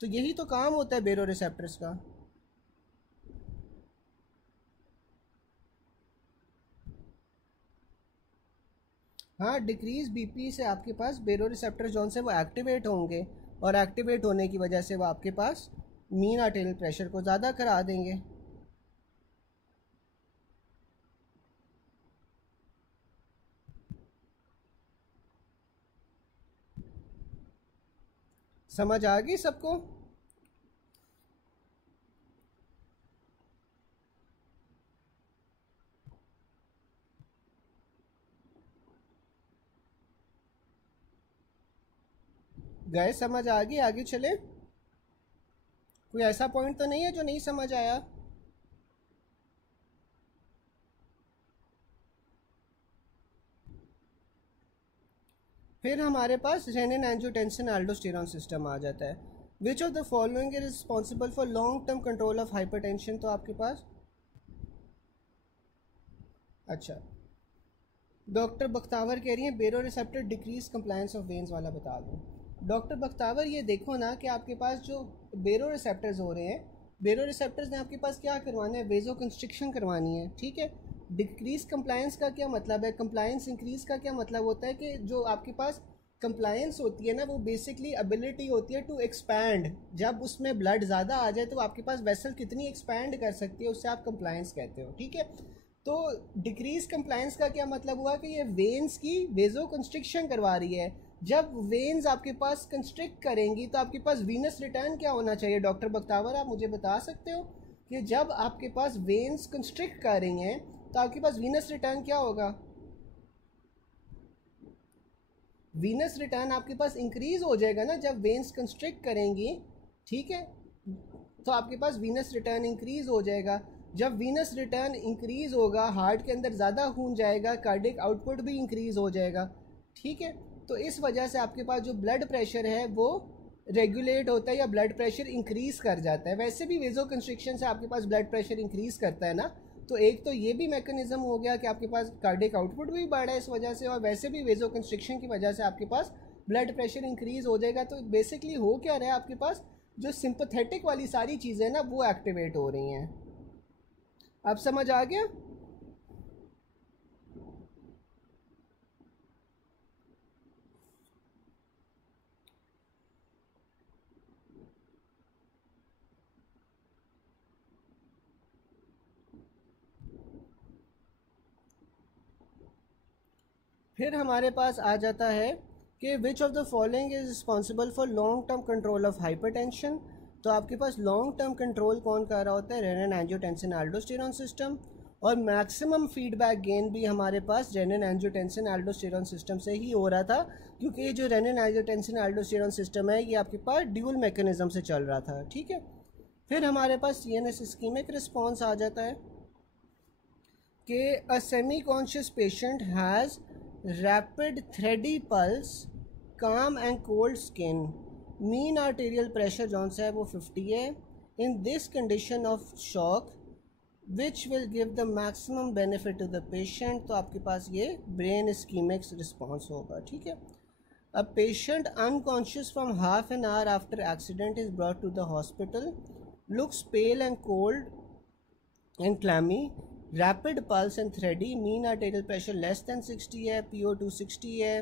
तो यही तो काम होता है बेरोरिसेप्टर्स का। हाँ, डिक्रीज बीपी से आपके पास बेरोरिसेप्टर जौन से वो एक्टिवेट होंगे, और एक्टिवेट होने की वजह से वो आपके पास मीन आर्टेरियल प्रेशर को ज़्यादा करा देंगे। समझ आ गई सबको? गए समझ आ गई? आगे चले? कोई ऐसा पॉइंट तो नहीं है जो नहीं समझ आया? फिर हमारे पास रेनिन एंजियोटेंसिन एल्डोस्टेरॉन सिस्टम आ जाता है। Which of the following is responsible for long term control of hypertension? तो आपके पास, अच्छा, डॉक्टर बख्तावर कह रही हैं बेरोरिसेप्टर डिक्रीज कंप्लायंस ऑफ वेन्स वाला बता दूं। डॉक्टर बख्तावर ये देखो ना कि आपके पास जो बेरो रिसेप्टर्स हो रहे हैं, बेरो रिसेप्टर्स ने आपके पास क्या करवाना है, वेजो कंस्ट्रिक्शन करवानी है, ठीक है। डिक्रीज कंप्लायंस का क्या मतलब है, कंप्लायंस इंक्रीज का क्या मतलब होता है कि जो आपके पास कंप्लायंस होती है ना, वो बेसिकली एबिलिटी होती है टू एक्सपैंड। जब उसमें ब्लड ज़्यादा आ जाए तो आपके पास वेसल कितनी एक्सपैंड कर सकती है, उससे आप कंप्लायंस कहते हो, ठीक है। तो डिक्रीज कंप्लायंस का क्या मतलब हुआ कि ये वेन्स की वेजो कंस्ट्रिक्शन करवा रही है। जब वेन्स आपके पास कंस्ट्रिक्ट करेंगी तो आपके पास वीनस रिटर्न क्या होना चाहिए, डॉक्टर बख्तावर आप मुझे बता सकते हो कि जब आपके पास वेन्स कंस्ट्रिक्ट कर रही हैं तो आपके पास वीनस रिटर्न क्या होगा। वीनस रिटर्न आपके पास इंक्रीज हो जाएगा ना जब वेन्स कंस्ट्रिक्ट करेंगी, ठीक है। तो आपके पास वीनस रिटर्न इंक्रीज हो जाएगा। जब वीनस रिटर्न इंक्रीज होगा, हार्ट के अंदर ज़्यादा खून जाएगा, कार्डिक आउटपुट भी इंक्रीज हो जाएगा, ठीक है। तो इस वजह से आपके पास जो ब्लड प्रेशर है वो रेगुलेट होता है या ब्लड प्रेशर इंक्रीज कर जाता है। वैसे भी वेजो कंस्ट्रिक्शन से आपके पास ब्लड प्रेशर इंक्रीज करता है ना, तो एक तो ये भी मैकेनिज्म हो गया कि आपके पास कार्डिक आउटपुट भी बढ़ा है इस वजह से, और वैसे भी वेजो कंस्ट्रिक्शन की वजह से आपके पास ब्लड प्रेशर इंक्रीज हो जाएगा। तो बेसिकली हो क्या रहा है, आपके पास जो सिंपथेटिक वाली सारी चीज़ें ना वो एक्टिवेट हो रही हैं। अब समझ आ गया। फिर हमारे पास आ जाता है कि विच of the following is responsible for long term control of hypertension. तो आपके पास लॉन्ग टर्म कंट्रोल कौन कर रहा होता है, रेनिन एंजियोटेंसिन एल्डोस्टेरॉन सिस्टम। और मैक्सिमम फीडबैक गेन भी हमारे पास रेनिन एंजियोटेंसिन एल्डोस्टेरॉन सिस्टम से ही हो रहा था, क्योंकि ये जो रेनिन एंजियोटेंसिन एल्डोस्टेरॉन सिस्टम है ये आपके पास ड्यूल मैकेनिज्म से चल रहा था, ठीक है। फिर हमारे पास CNS इस्कीमिक रिस्पॉन्स आ जाता है कि a semi conscious patient has rapid thready pulse, calm and cold skin, mean arterial pressure जौन सा है वो 50 है। In this condition of shock which will give the maximum benefit to the patient. तो आपके पास ये ब्रेन इस्कीमिक रिस्पॉन्स होगा, ठीक है। A patient unconscious from half an hour after accident is brought to the hospital, looks pale and cold and clammy, rapid pulse and thready, mean arterial pressure less than 60 है, PO2 60 है।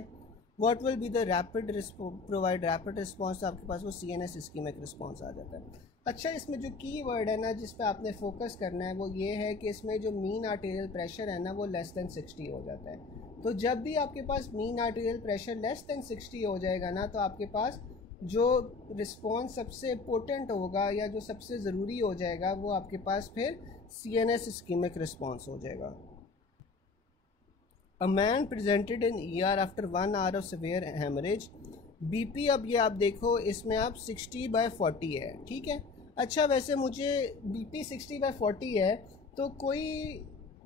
What will be the rapid provide rapid response. तो आपके पास वो CNS इस्कीमिक रिस्पॉन्स आ जाता है। अच्छा, इसमें जो की वर्ड है ना जिस पे आपने फोकस करना है वो ये है कि इसमें जो मीन आर्टेरियल प्रेशर है ना वो लेस दैन 60 हो जाता है। तो जब भी आपके पास mean arterial pressure less than 60 हो जाएगा ना तो आपके पास जो रिस्पॉन्स सबसे इम्पोर्टेंट होगा या जो सबसे ज़रूरी हो जाएगा वो आपके पास फिर CNS इस्कीमिक रिस्पॉन्स हो जाएगा। A man presented in ER after 1 hour of severe haemorrhage, BP अब ये आप देखो इसमें आप 60/40 है, ठीक है। अच्छा, वैसे मुझे BP 60/40 है तो कोई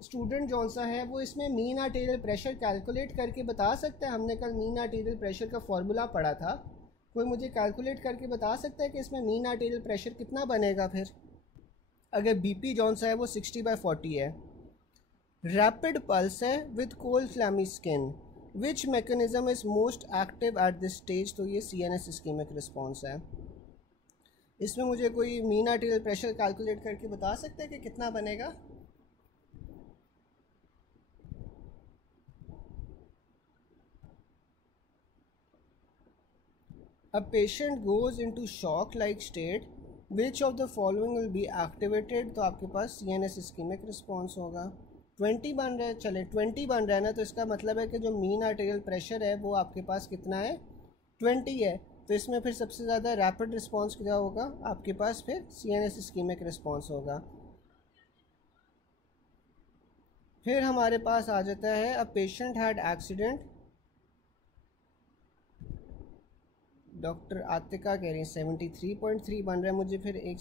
स्टूडेंट जौन सा है वो इसमें मीन आर्टेरियल प्रेशर कैलकुलेट करके बता सकता है। हमने कल मीन आर्टेरियल प्रेशर का फॉर्मूला पढ़ा था, कोई मुझे कैलकुलेट करके बता सकता है कि इसमें मीन आर्टेरियल प्रेशर कितना बनेगा फिर अगर BP जौन सा है वो 60/40 है। रैपिड पल्स है with cold clammy skin, which mechanism is most active at this stage. तो ये CNS इस्कीमिक रिस्पॉन्स है। इसमें मुझे कोई मीन आर्टेरियल प्रेशर कैलकुलेट करके बता सकते हैं कि कितना बनेगा। A patient goes into shock like state, which of the following will be activated। तो आपके पास CNS इस्कीमिक रिस्पॉन्स होगा। 20 बन रहा है, चले 20 बन रहा है ना, तो इसका मतलब है कि जो मीन आर्टेरियल प्रेशर है वो आपके पास कितना है, 20 है। तो इसमें फिर सबसे ज़्यादा रैपिड रिस्पॉन्स क्या होगा आपके पास, फिर CNS इस्कीमिक रिस्पॉन्स होगा। फिर हमारे पास आ जाता है a patient had accident, doctor Atika कह रही है 73.3 बन रहा है मुझे। फिर एक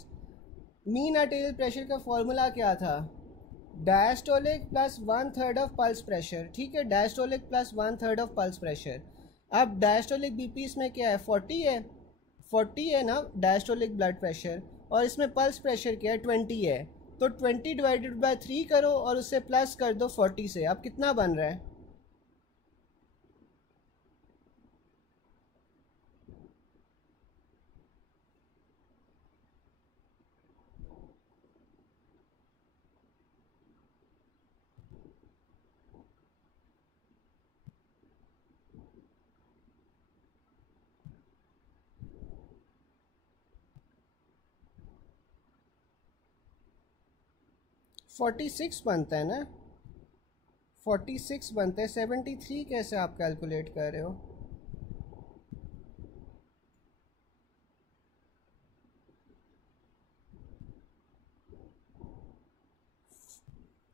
मीन आर्टेरियल प्रेशर का फॉर्मूला क्या था, diastolic plus 1/3 of pulse pressure, ठीक है। Diastolic plus 1/3 of pulse pressure. अब डायस्टोलिक BP इसमें क्या है, 40 है, 40 है ना डायस्टोलिक ब्लड प्रेशर, और इसमें पल्स प्रेशर क्या है, 20 है। तो 20/3 करो और उससे प्लस कर दो 40 से, अब कितना बन रहा है, 46 बनता है ना, 46 बनता है, 73 कैसे आप कैलकुलेट कर रहे हो?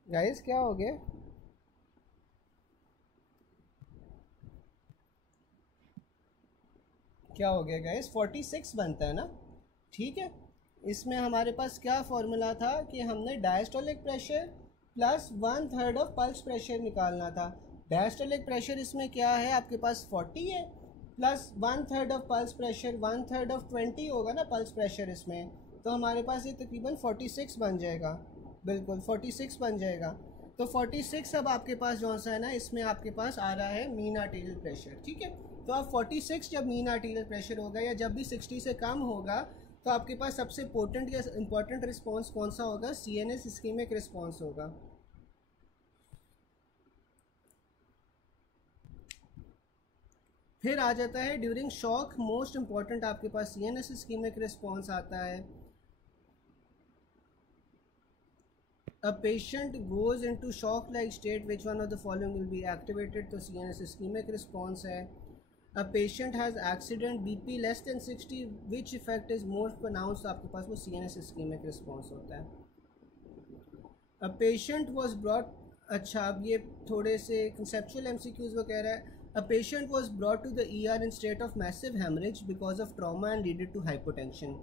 गाइस क्या हो गया? क्या हो गया गाइस? 46 बनता है ना, ठीक है। इसमें हमारे पास क्या फॉर्मूला था कि हमने diastolic pressure plus 1/3 of pulse pressure निकालना था। डायस्टोलिक प्रेशर इसमें क्या है आपके पास 40 है, plus 1/3 of pulse pressure, 1/3 of 20 होगा ना पल्स प्रेशर इसमें, तो हमारे पास ये तकरीबन 46 बन जाएगा, बिल्कुल 46 बन जाएगा। तो 46 अब आपके पास जो सा है ना, इसमें आपके पास आ रहा है मीन आर्टीरियल प्रेशर, ठीक है। तो अब 46 जब मीन आर्टीरियल प्रेशर होगा या जब भी 60 से कम होगा, तो आपके पास सबसे पोटेंट या इम्पोर्टेंट रिस्पॉन्स कौन सा होगा? CNS इस्कीमिक रिस्पॉन्स होगा। फिर आ जाता है ड्यूरिंग शॉक, मोस्ट इंपॉर्टेंट आपके पास CNS इस्कीमिक रिस्पॉन्स आता है। A patient goes into shock like state, which one of the following will be activated? तो CNS ischemic response है। A patient has accident, BP less than 60, which effect is more pronounced? आपके पास वो CNS ischemic response होता है। A patient was brought, अच्छा अब ये थोड़े से conceptual MCQs वो कह रहा है। A patient was brought to the ER in state of massive hemorrhage because of trauma and needed to hypotension.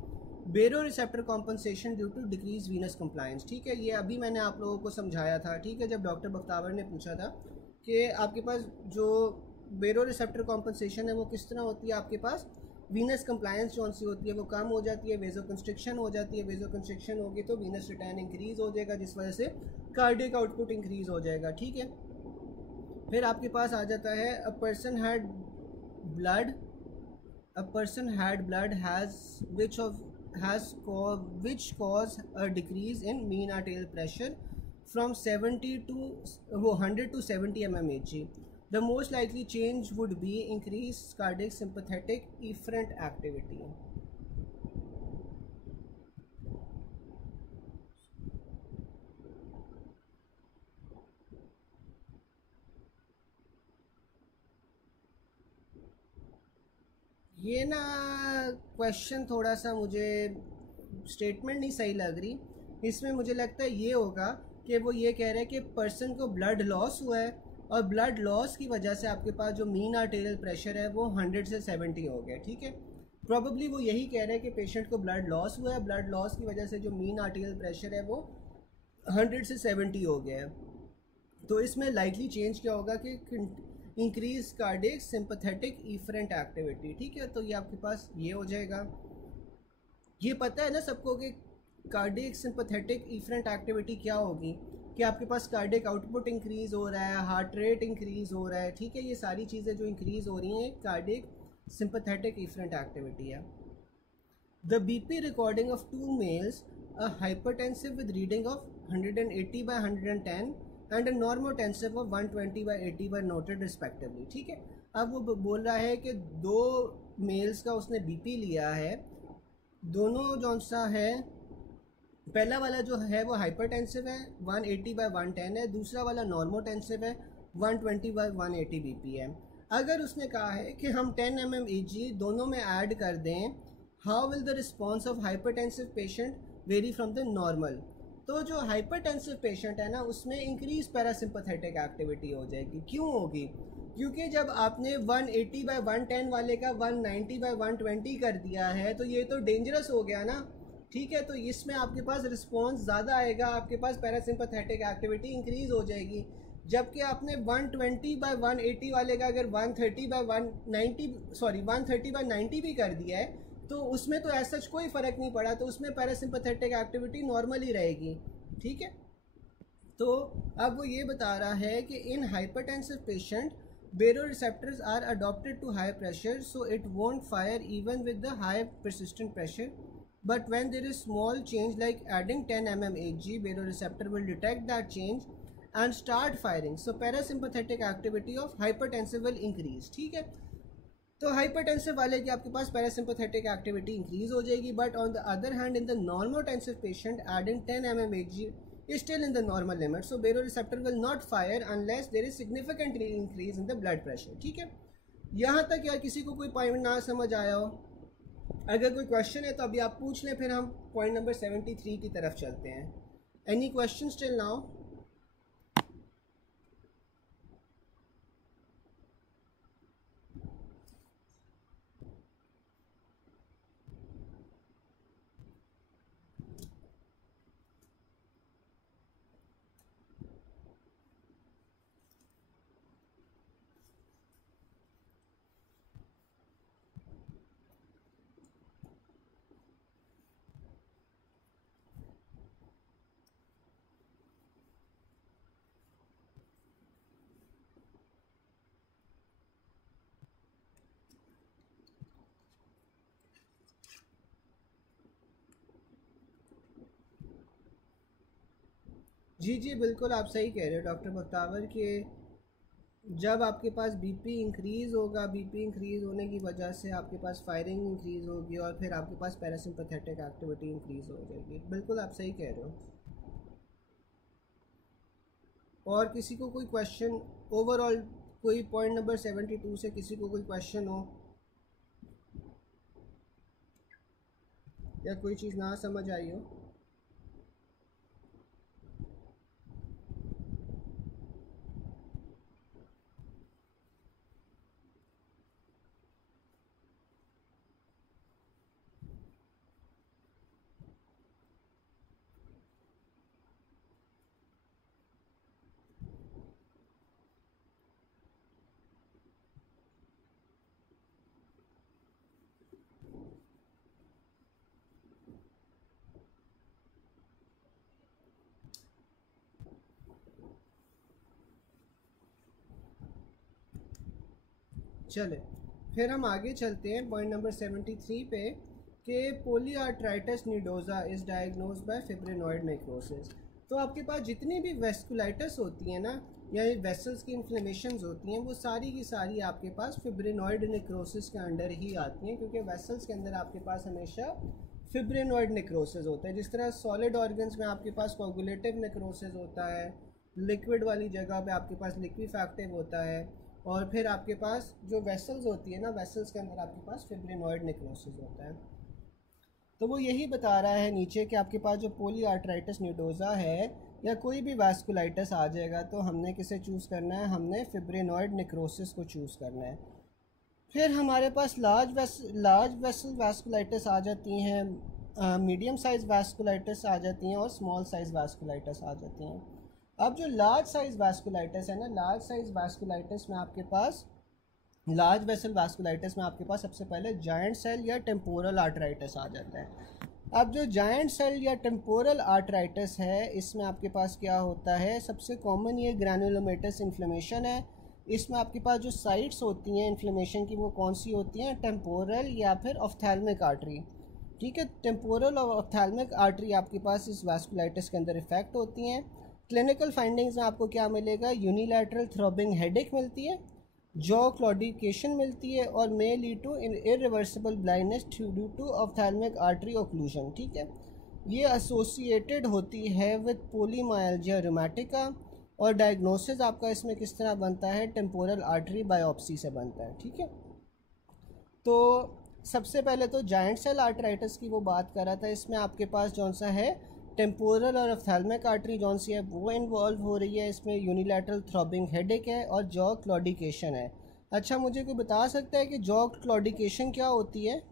Baroreceptor compensation due to decrease venous compliance, ठीक है। ये अभी मैंने आप लोगों को समझाया था, ठीक है, जब डॉक्टर बख्तावर ने पूछा था कि आपके पास जो बेरो रिसेप्टर कॉम्पनसेशन है वो किस तरह होती है, आपके पास वीनस कंप्लायंस जो सी होती है वो कम हो जाती है, वेजो कंस्ट्रिक्शन हो जाती है, वेजो कंस्ट्रिक्शन होगी तो वीनस रिटर्न इंक्रीज हो जाएगा, जिस वजह से कार्डियक आउटपुट इंक्रीज हो जाएगा, ठीक है। फिर आपके पास आ जाता है a person had blood has which cause a decrease in mean arterial pressure from 70 to 100 to 70 mmHg. The most likely change would be increased cardiac sympathetic efferent activity. ये ना क्वेश्चन थोड़ा सा मुझे स्टेटमेंट नहीं सही लग रही। इसमें मुझे लगता है ये होगा कि वो ये कह रहे हैं कि पर्सन को ब्लड लॉस हुआ है और ब्लड लॉस की वजह से आपके पास जो मीन आर्टेरियल प्रेशर है वो 100 से 70 हो गया, ठीक है। प्रॉबली वो यही कह रहे हैं कि पेशेंट को ब्लड लॉस हुआ है, ब्लड लॉस की वजह से जो मीन आर्टेरियल प्रेशर है वो 100 से 70 हो गया है। तो इसमें लाइकली चेंज क्या होगा कि increase cardiac sympathetic efferent activity, ठीक है। तो ये आपके पास ये हो जाएगा। ये पता है ना सबको कि कार्डियक सिंपैथेटिक इफरेंट एक्टिविटी क्या होगी, कि आपके पास कार्डियक आउटपुट इंक्रीज हो रहा है, हार्ट रेट इंक्रीज हो रहा है, ठीक है। ये सारी चीज़ें जो इंक्रीज हो रही हैं कार्डियक सिंपैथेटिक इफरेंट एक्टिविटी है। The BP recording of 2 males, a hypertensive with reading of 180/110 and normotensive of 120/80 were noted respectively, ठीक है। अब वो बोल रहा है कि 2 मेल्स का उसने BP लिया है, दोनों जो सा है, पहला वाला जो है वो हाइपरटेंसिव है 180/110 है, दूसरा वाला नॉर्मोटेंसिव है 120/180 BP है। अगर उसने कहा है कि हम 10 mmHg दोनों में ऐड कर दें, how will the response of hypertensive patient very from the normal? तो जो हाइपरटेंसिव पेशेंट है ना उसमें इंक्रीज पैरासिम्पथेटिक एक्टिविटी हो जाएगी। क्यों होगी? क्योंकि जब आपने 180/110 वाले का 190/120 कर दिया है तो ये तो डेंजरस हो गया ना, ठीक है। तो इसमें आपके पास रिस्पॉन्स ज़्यादा आएगा, आपके पास पैरासिम्पथेटिक एक्टिविटी इंक्रीज हो जाएगी। जबकि आपने 120/180 वाले का अगर 130/90 भी कर दिया है तो उसमें तो ऐसा कोई फ़र्क नहीं पड़ा, तो उसमें पैरासिम्पथेटिक एक्टिविटी नॉर्मल ही रहेगी, ठीक है। तो अब वो ये बता रहा है कि इन हाइपरटेंसिव पेशेंट बेरो receptors are adapted to high pressure, so it won't fire even with the high persistent pressure, but when there is small change like adding 10 mmHg, baroreceptor will detect that change and start firing, so parasympathetic activity of hypertensive will increase, ठीक है। तो हाइपरटेंसिव वाले की आपके पास पैरासिम्पथेटिक एक्टिविटी इंक्रीज हो जाएगी, but on the other hand in the normotensive patient adding 10 mmHg is still in the normal limit, so baroreceptor will not fire unless there is significant increase in the blood pressure. ठीक है, यहाँ तक यार किसी को कोई पॉइंट ना समझ आया हो? अगर कोई क्वेश्चन है तो अभी आप पूछ लें, फिर हम पॉइंट नंबर 73 की तरफ चलते हैं. Any question till now? जी जी बिल्कुल आप सही कह रहे हो डॉक्टर बख्तावर कि जब आपके पास बीपी इंक्रीज़ होगा, बीपी इंक्रीज़ होने की वजह से आपके पास फायरिंग इंक्रीज़ होगी और फिर आपके पास पैरासिम्पैथेटिक एक्टिविटी इंक्रीज़ हो जाएगी. बिल्कुल आप सही कह रहे हो. और किसी को कोई क्वेश्चन ओवरऑल, कोई पॉइंट नंबर 72 से किसी को कोई क्वेश्चन हो या कोई चीज़ ना समझ आई हो? चले फिर हम आगे चलते हैं पॉइंट नंबर 73 पे कि polyarteritis nodosa is diagnose by fibrinoid necrosis. तो आपके पास जितनी भी वेस्कुलाइटिस होती है ना, या वेसल्स की इन्फ्लेमेशंस होती हैं, वो सारी की सारी आपके पास फिब्रिनॉइड नेक्रोसिस के अंडर ही आती हैं, क्योंकि वेसल्स के अंदर आपके पास हमेशा फिब्रिनॉइड नेक्रोसिस होता है. जिस तरह सॉलिड ऑर्गन्स में आपके पास कोगुलेटिव नेक्रोसिस होता है, लिक्विड वाली जगह पे आपके पास लिक्विफैक्टिव होता है, और फिर आपके पास जो वेसल्स होती है ना, वेसल्स के अंदर आपके पास फिब्रिनॉइड नेक्रोसिस होता है. तो वो यही बता रहा है नीचे कि आपके पास जो पोलीआर्थराइटिस निडोजा है या कोई भी वास्कुलाइटिस आ जाएगा तो हमने किसे चूज़ करना है? हमने फिब्रिनॉइड नेक्रोसिस को चूज़ करना है. फिर हमारे पास लार्ज वेसल वास्कुलाइटिस आ जाती हैं, मीडियम साइज़ वास्कुलाइटिस आ जाती हैं और स्मॉल साइज़ वास्कुलाइटिस आ जाती हैं. अब जो लार्ज साइज़ वास्कुलाइटिस है ना, लार्ज साइज़ वास्कुलाइटिस में आपके पास, लार्ज वेसल वास्कुलाइटिस में आपके पास सबसे पहले जायंट सेल या टेम्पोरल आर्थराइटिस आ जाता है. अब जो जायंट सेल या टेम्पोरल आर्थराइटिस है, इसमें आपके पास क्या होता है? सबसे कॉमन ये ग्रैनुलोमेटस इन्फ्लेमेशन है. इसमें आपके पास जो साइट्स होती हैं इन्फ्लेमेशन की, वो कौन सी होती हैं? टेम्पोरल या फिर ऑफ्थैल्मिक आर्टरी. ठीक है, टेम्पोरल और ऑफ्थैल्मिक आर्टरी आपके पास इस वास्कुलाइटिस के अंदर इफेक्ट होती हैं. क्लिनिकल फाइंडिंग्स में आपको क्या मिलेगा? यूनिलैटरल थ्रॉबिंग हेडेक मिलती है, जॉ क्लॉडिकेशन मिलती है, और may lead to irreversible blindness due to ophthalmic artery occlusion. ठीक है, ये एसोसिएटेड होती है विद पोलीमायल्जिया रूमेटिका, और डायग्नोसिस आपका इसमें किस तरह बनता है? टेम्पोरल आर्टरी बायोप्सी से बनता है. ठीक है, तो सबसे पहले तो जायंट सेल आर्थराइटिस की वो बात कर रहा था. इसमें आपके पास जौन सा है, टेम्पोरल और ऑफ्थैल्मिक आर्टरी जौन सी है वो इन्वॉल्व हो रही है. इसमें यूनिलैटरल थ्रॉबिंग हेडेक है और जॉ क्लॉडिकेशन है. अच्छा, मुझे कोई बता सकता है कि जॉ क्लॉडिकेशन क्या होती है?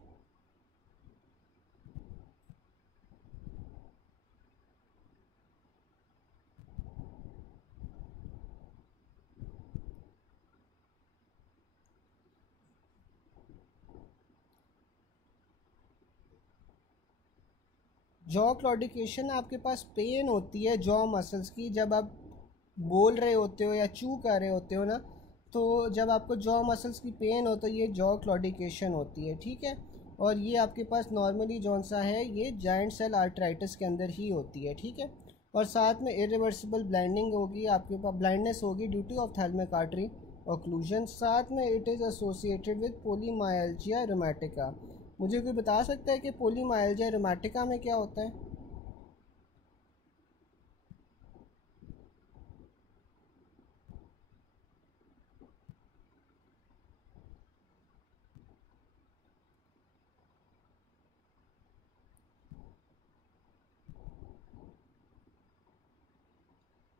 जॉ क्लॉडिकेशन आपके पास पेन होती है जॉ मसल्स की, जब आप बोल रहे होते हो या चू कर रहे होते हो ना, तो जब आपको जॉ मसल्स की पेन हो तो ये जॉ क्लॉडिकेशन होती है. ठीक है, और ये आपके पास नॉर्मली जौन सा है, ये जायंट सेल आर्थराइटिस के अंदर ही होती है. ठीक है, और साथ में इरिवर्सिबल ब्लाइंडिंग होगी, आपके पास ब्लाइंडनेस होगी due to ophthalmic artery occlusion. साथ में इट इज़ एसोसिएटेड विद पोलीमायल्जिया रूमेटिका. मुझे कोई बता सकता है कि पोलीमायल्जिया रूमेटिका में क्या होता है?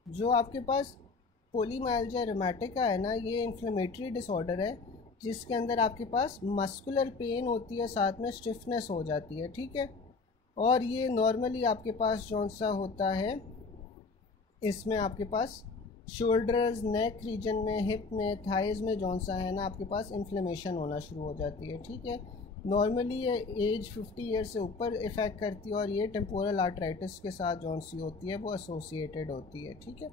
जो आपके पास पोलीमाइल्जिया रुमेटिका है ना, ये इन्फ्लेमेटरी डिसऑर्डर है जिसके अंदर आपके पास मस्कुलर पेन होती है, साथ में स्टिफनेस हो जाती है, ठीक है। और ये नॉर्मली आपके पास जौन सा होता है, इसमें आपके पास शोल्डर्स, नेक रीजन में, हिप में, थाइज में जौन सा है ना, आपके पास इन्फ्लेमेशन होना शुरू हो जाती है, ठीक है। नॉर्मली ये एज 50 ईयर से ऊपर इफ़ेक्ट करती है और ये टेम्पोरल आर्ट्राइटिस के साथ जौन सी होती है वो एसोसिएटेड होती है, ठीक है।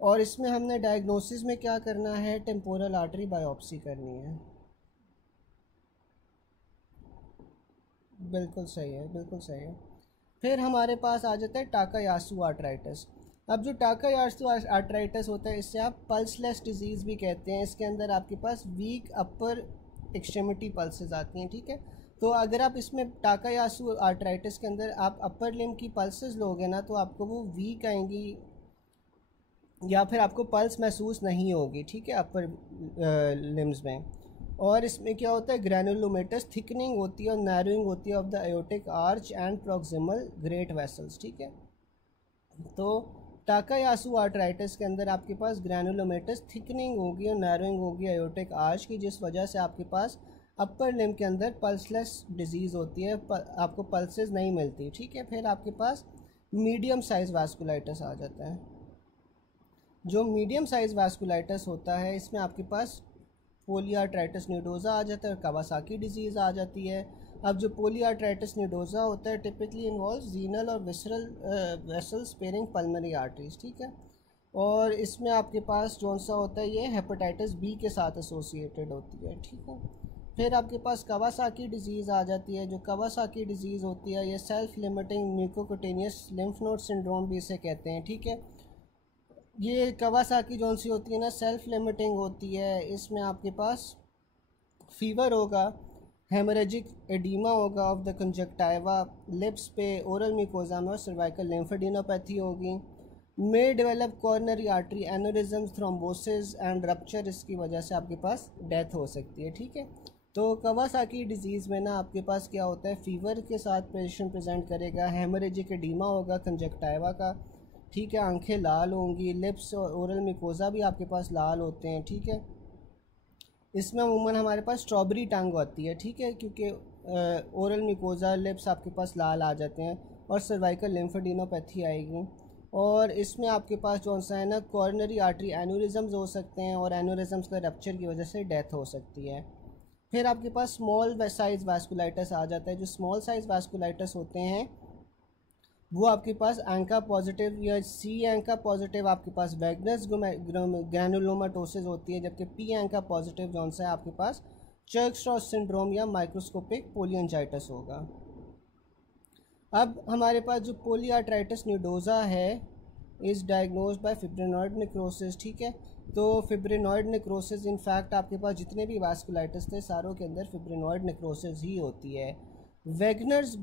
और इसमें हमने डायग्नोसिस में क्या करना है, टेम्पोरल आर्टरी बायोप्सी करनी है। बिल्कुल सही है, बिल्कुल सही है। फिर हमारे पास आ जाता है टाकायासु आर्ट्राइटिस। अब जो टाकायासु आर्ट्राइटिस होता है इससे आप पल्सलेस डिजीज़ भी कहते हैं। इसके अंदर आपके पास वीक अपर एक्सट्रीमिटी पल्सेस आती हैं, ठीक है। तो अगर आप इसमें टाकायासु आर्ट्राइटिस के अंदर आप अपर लिम्ब की पल्सेस लोगे ना, तो आपको वो वीक आएंगी या फिर आपको पल्स महसूस नहीं होगी, ठीक है, अपर लिम्स में। और इसमें क्या होता है, ग्रैनुलोमेटस थिकनिंग होती है और नैरोइंग होती है of the aortic arch and proximal great vessels, ठीक है। तो टाकायासु आर्ट्राइटिस के अंदर आपके पास ग्रैनुलोमेटस थिकनिंग होगी और नैरोइंग होगी एयोटिक आर्च की, जिस वजह से आपके पास अपर लिम्ब के अंदर पल्सलेस डिजीज़ होती है, आपको पल्सेस नहीं मिलती, ठीक है। फिर आपके पास मीडियम साइज़ वास्कुलाइटिस आ जाता है। जो मीडियम साइज़ वास्कुलाइटिस होता है इसमें आपके पास पोलीआर्ट्राइटिस निडोज़ा आ जाता है और कावासाकी डिजीज़ आ जाती है। अब जो पोलीआर्ट्राइटिस निडोज़ा होता है टिपिकली इन्वॉल्व रीनल और visceral vessel sparing pulmonary arteries, ठीक है। और इसमें आपके पास कौन सा होता है, ये हेपेटाइटिस बी के साथ एसोसिएटेड होती है, ठीक है। फिर आपके पास कावासाकी डिजीज़ आ जाती है। जो कावासाकी डिजीज़ होती है ये self limiting mucocutaneous lymph node syndrome भी इसे कहते हैं, ठीक है। ये कावासाकी जौन सी होती है ना, सेल्फ लिमिटिंग होती है। इसमें आपके पास फीवर होगा, हेमरेजिक एडीमा होगा ऑफ द कंजक्टाइवा लिप्स पे, ओरल म्यूकोजा में, और सर्वाइकल लिम्फेडिनोपैथी होगी। May develop coronary artery aneurysms, thrombosis and rupture, इसकी वजह से आपके पास डेथ हो सकती है, ठीक है। तो कावासाकी डिजीज़ में ना आपके पास क्या होता है, फीवर के साथ पेशेंट प्रेजेंट करेगा, हेमरेजिक एडीमा होगा कंजक्टाइवा का, ठीक है, आंखें लाल होंगी, लिप्स और ओरल मिकोज़ा भी आपके पास लाल होते हैं, ठीक है। इसमें अमूमन हमारे पास स्ट्रॉबेरी टंग होती है, ठीक है, क्योंकि ओरल मिकोज़ा, लिप्स आपके पास लाल आ जाते हैं और सर्वाइकल लिम्फेडिनोपैथी आएगी। और इसमें आपके पास जो सा है ना, कॉर्नरी आर्टरी एनोरिज्म्स हो सकते हैं और एनोरिज्म्स का रप्चर की वजह से डेथ हो सकती है। फिर आपके पास स्मॉल साइज़ वास्कुलाइटिस आ जाता है। जो स्मॉल साइज़ वास्कुलाइटिस होते हैं वो आपके पास एंका पॉजिटिव या सी एंका पॉजिटिव आपके पास वैगनस ग्रैनुलोमाटोसिस होती है, जबकि पी एंका पॉजिटिव जौन सा है आपके पास चर्क-स्ट्रॉस सिंड्रोम या माइक्रोस्कोपिक पोलियंजाइटिस होगा। अब हमारे पास जो पोलीआर्ट्राइटिस निडोज़ा है is diagnosed by fibrinoid necrosis, ठीक है। तो फिब्रिनॉइड नेक्रोसिस इनफैक्ट आपके पास जितने भी वास्कुलाइटिस थे सारों के अंदर फिब्रिनॉइड नेक्रोसिस ही होती है। वैगनर्स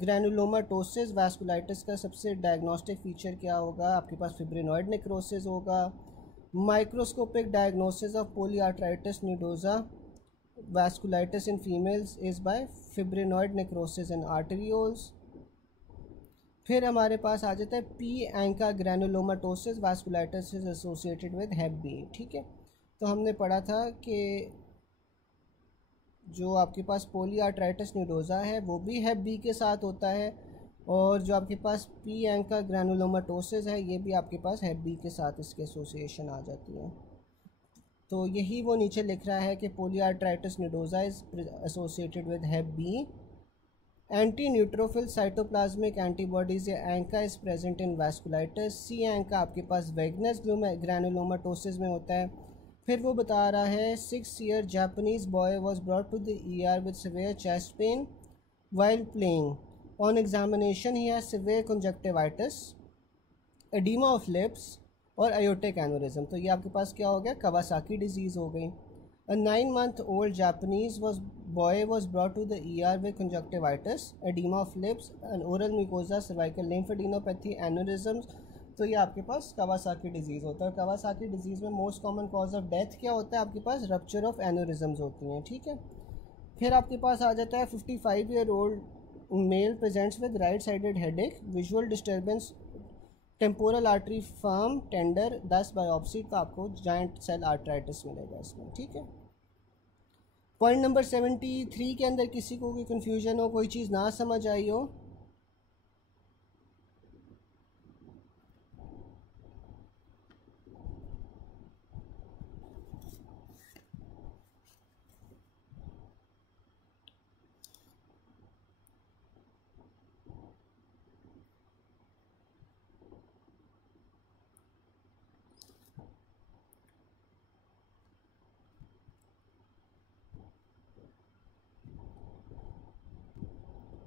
ग्रैनुलोमाटोसिस वास्कुलाइटिस का सबसे डायग्नोस्टिक फीचर क्या होगा, आपके पास फिब्रिनॉइड नेक्रोसिस होगा। Microscopic diagnosis of polyarteritis nodosa vasculitis in females is by fibrinoid necrosis in arterioles. फिर हमारे पास आ जाता है P ANCA granulomatosis vasculitis is associated with hep B, ठीक है। तो हमने पढ़ा था कि जो आपके पास पोलीआर्ट्राइटिस निडोज़ा है वो भी हेप बी के साथ होता है, और जो आपके पास पी एंका ग्रैनुलोमाटोसिस है ये भी आपके पास हेप बी के साथ इसकी एसोसिएशन आ जाती है। तो यही वो नीचे लिख रहा है कि polyarteritis nodosa is associated with hep B. Anti neutrophil cytoplasmic antibodies या ANCA is present in vasculitis. C ANCA आपके पास वैगनस ग्रैनुलोमाटोसिस में होता है। फिर वो बता रहा है 6 year Japanese boy was brought to the ER with severe chest pain while playing. On examination he has severe conjunctivitis, oedema of lips और अयोटिक एनोरिज्म। तो ये आपके पास क्या हो गया, कावासाकी डिजीज़ हो गई। A 9-month-old Japanese boy was brought to the ER with conjunctivitis, edema of lips, and oral mucosa, cervical lymphadenopathy, aneurysms। तो ये आपके पास कावासाकी डिजीज़ होता है। कावासाकी डिजीज़ में most common cause of death क्या होता है, आपके पास रप्चर ऑफ एनोरिज्म्स होती हैं, ठीक है। फिर आपके पास आ जाता है 55-year-old male presents with right sided headache, visual disturbance temporal artery firm tender 10 biopsy तो आपको जॉइंट सेल आर्टराइटिस मिलेगा इसमें, ठीक है। पॉइंट नंबर 73 के अंदर किसी को कोई कन्फ्यूजन हो, कोई चीज़ ना समझ आई हो?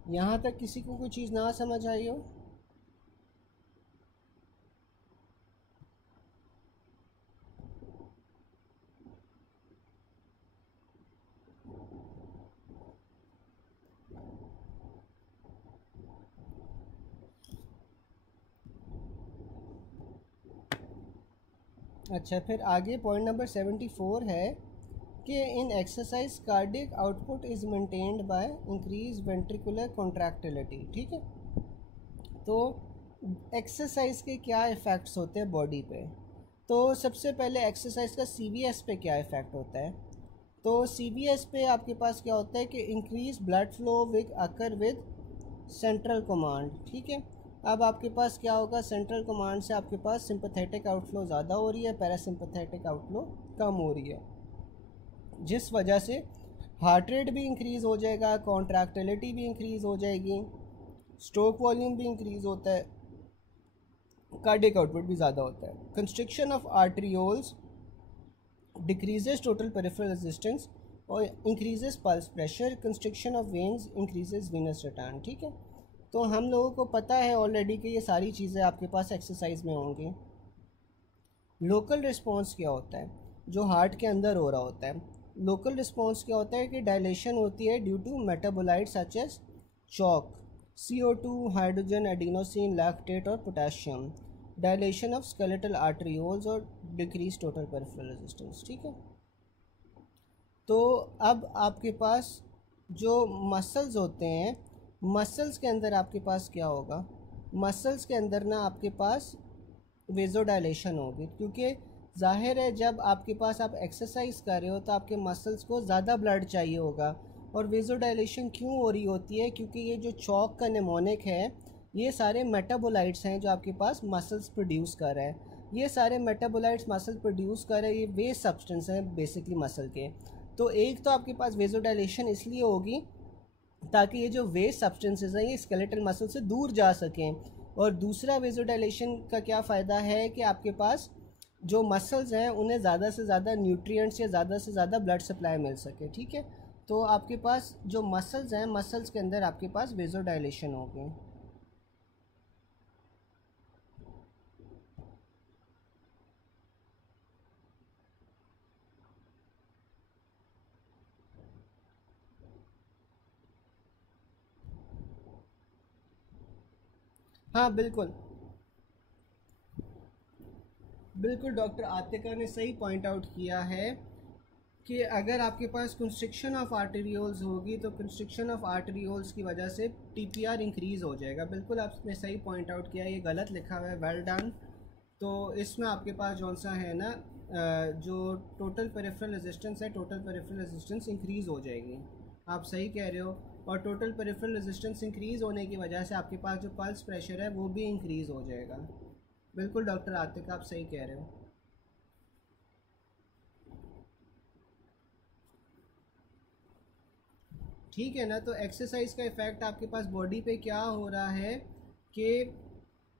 यहाँ तक किसी को कोई चीज़ ना समझ आई हो? अच्छा, फिर आगे पॉइंट नंबर 74 है कि in exercise cardiac output is maintained by increase ventricular contractility, ठीक है। तो एक्सरसाइज के क्या इफ़ेक्ट्स होते हैं बॉडी पे? तो सबसे पहले एक्सरसाइज का CVS पे क्या इफ़ेक्ट होता है? तो CVS पे आपके पास क्या होता है कि increase blood flow with occur with central command, ठीक है। अब आपके पास क्या होगा, सेंट्रल कमांड से आपके पास सिंपैथेटिक आउटफ्लो ज़्यादा हो रही है, पैरासिम्पैथेटिक आउटफ्लो कम हो रही है, जिस वजह से हार्ट रेट भी इंक्रीज़ हो जाएगा, कॉन्ट्रैक्टिलिटी भी इंक्रीज़ हो जाएगी, स्ट्रोक वॉल्यूम भी इंक्रीज़ होता है, कार्डियक आउटपुट भी ज़्यादा होता है। Constriction of arterioles decreases total peripheral resistance और increases pulse pressure, constriction of veins increases venous return, ठीक है। तो हम लोगों को पता है ऑलरेडी कि ये सारी चीज़ें आपके पास एक्सरसाइज में होंगी। लोकल रिस्पॉन्स क्या होता है, जो हार्ट के अंदर हो रहा होता है? लोकल रिस्पॉन्स क्या होता है कि डायलेशन होती है due to metabolite such as chalk, CO2, hydrogen, adenosine, lactate और potassium, dilation of skeletal arterioles और डिक्रीज टोटल पेरिफेरल रेजिस्टेंस, ठीक है। तो अब आपके पास जो मसल्स होते हैं, मसल्स के अंदर आपके पास क्या होगा, मसल्स के अंदर ना आपके पास वेजोडाइलेशन होगी, क्योंकि जाहिर है जब आपके पास आप एक्सरसाइज कर रहे हो तो आपके मसल्स को ज़्यादा ब्लड चाहिए होगा। और वेजोडाइलेशन क्यों हो रही होती है? क्योंकि ये जो चॉक का निमोनिक है, ये सारे मेटाबोलाइट्स हैं जो आपके पास मसल्स प्रोड्यूस कर रहे हैं। ये सारे मेटाबोलाइट्स मसल प्रोड्यूस कर रहे हैं, ये वेस्ट सब्सटेंस हैं बेसिकली मसल के। तो एक तो आपके पास वेजोडाइलेशन इसलिए होगी ताकि ये जो वेस्ट सब्सटेंसेस हैं ये स्केलेटल मसल से दूर जा सकें, और दूसरा वेजोडाइलेशन का क्या फ़ायदा है कि आपके पास जो मसल्स हैं उन्हें ज़्यादा से ज़्यादा न्यूट्रिएंट्स या ज़्यादा से ज़्यादा ब्लड सप्लाई मिल सके, ठीक है। तो आपके पास जो मसल्स हैं, मसल्स के अंदर आपके पास वेजोडाइलेशन होगी। हाँ बिल्कुल, बिल्कुल डॉक्टर आतिका ने सही पॉइंट आउट किया है कि अगर आपके पास कंस्ट्रिक्शन ऑफ आर्टेरियोल्स होगी तो कंस्ट्रिक्शन ऑफ आर्टेरियोल्स की वजह से TPR इंक्रीज़ हो जाएगा। बिल्कुल आपने सही पॉइंट आउट किया, ये गलत लिखा हुआ है, वेल डन। तो इसमें आपके पास जौन सा है ना, जो टोटल पेरिफेरल रेजिस्टेंस है, टोटल पेरिफेरल रेजिस्टेंस इंक्रीज़ हो जाएगी। आप सही कह रहे हो। और टोटल पेरिफेरल रेजिस्टेंस इंक्रीज़ होने की वजह से आपके पास जो पल्स प्रेशर है वो भी इंक्रीज़ हो जाएगा। बिल्कुल डॉक्टर आतिक, आप सही कह रहे हो। ठीक है ना। तो एक्सरसाइज का इफ़ेक्ट आपके पास बॉडी पे क्या हो रहा है कि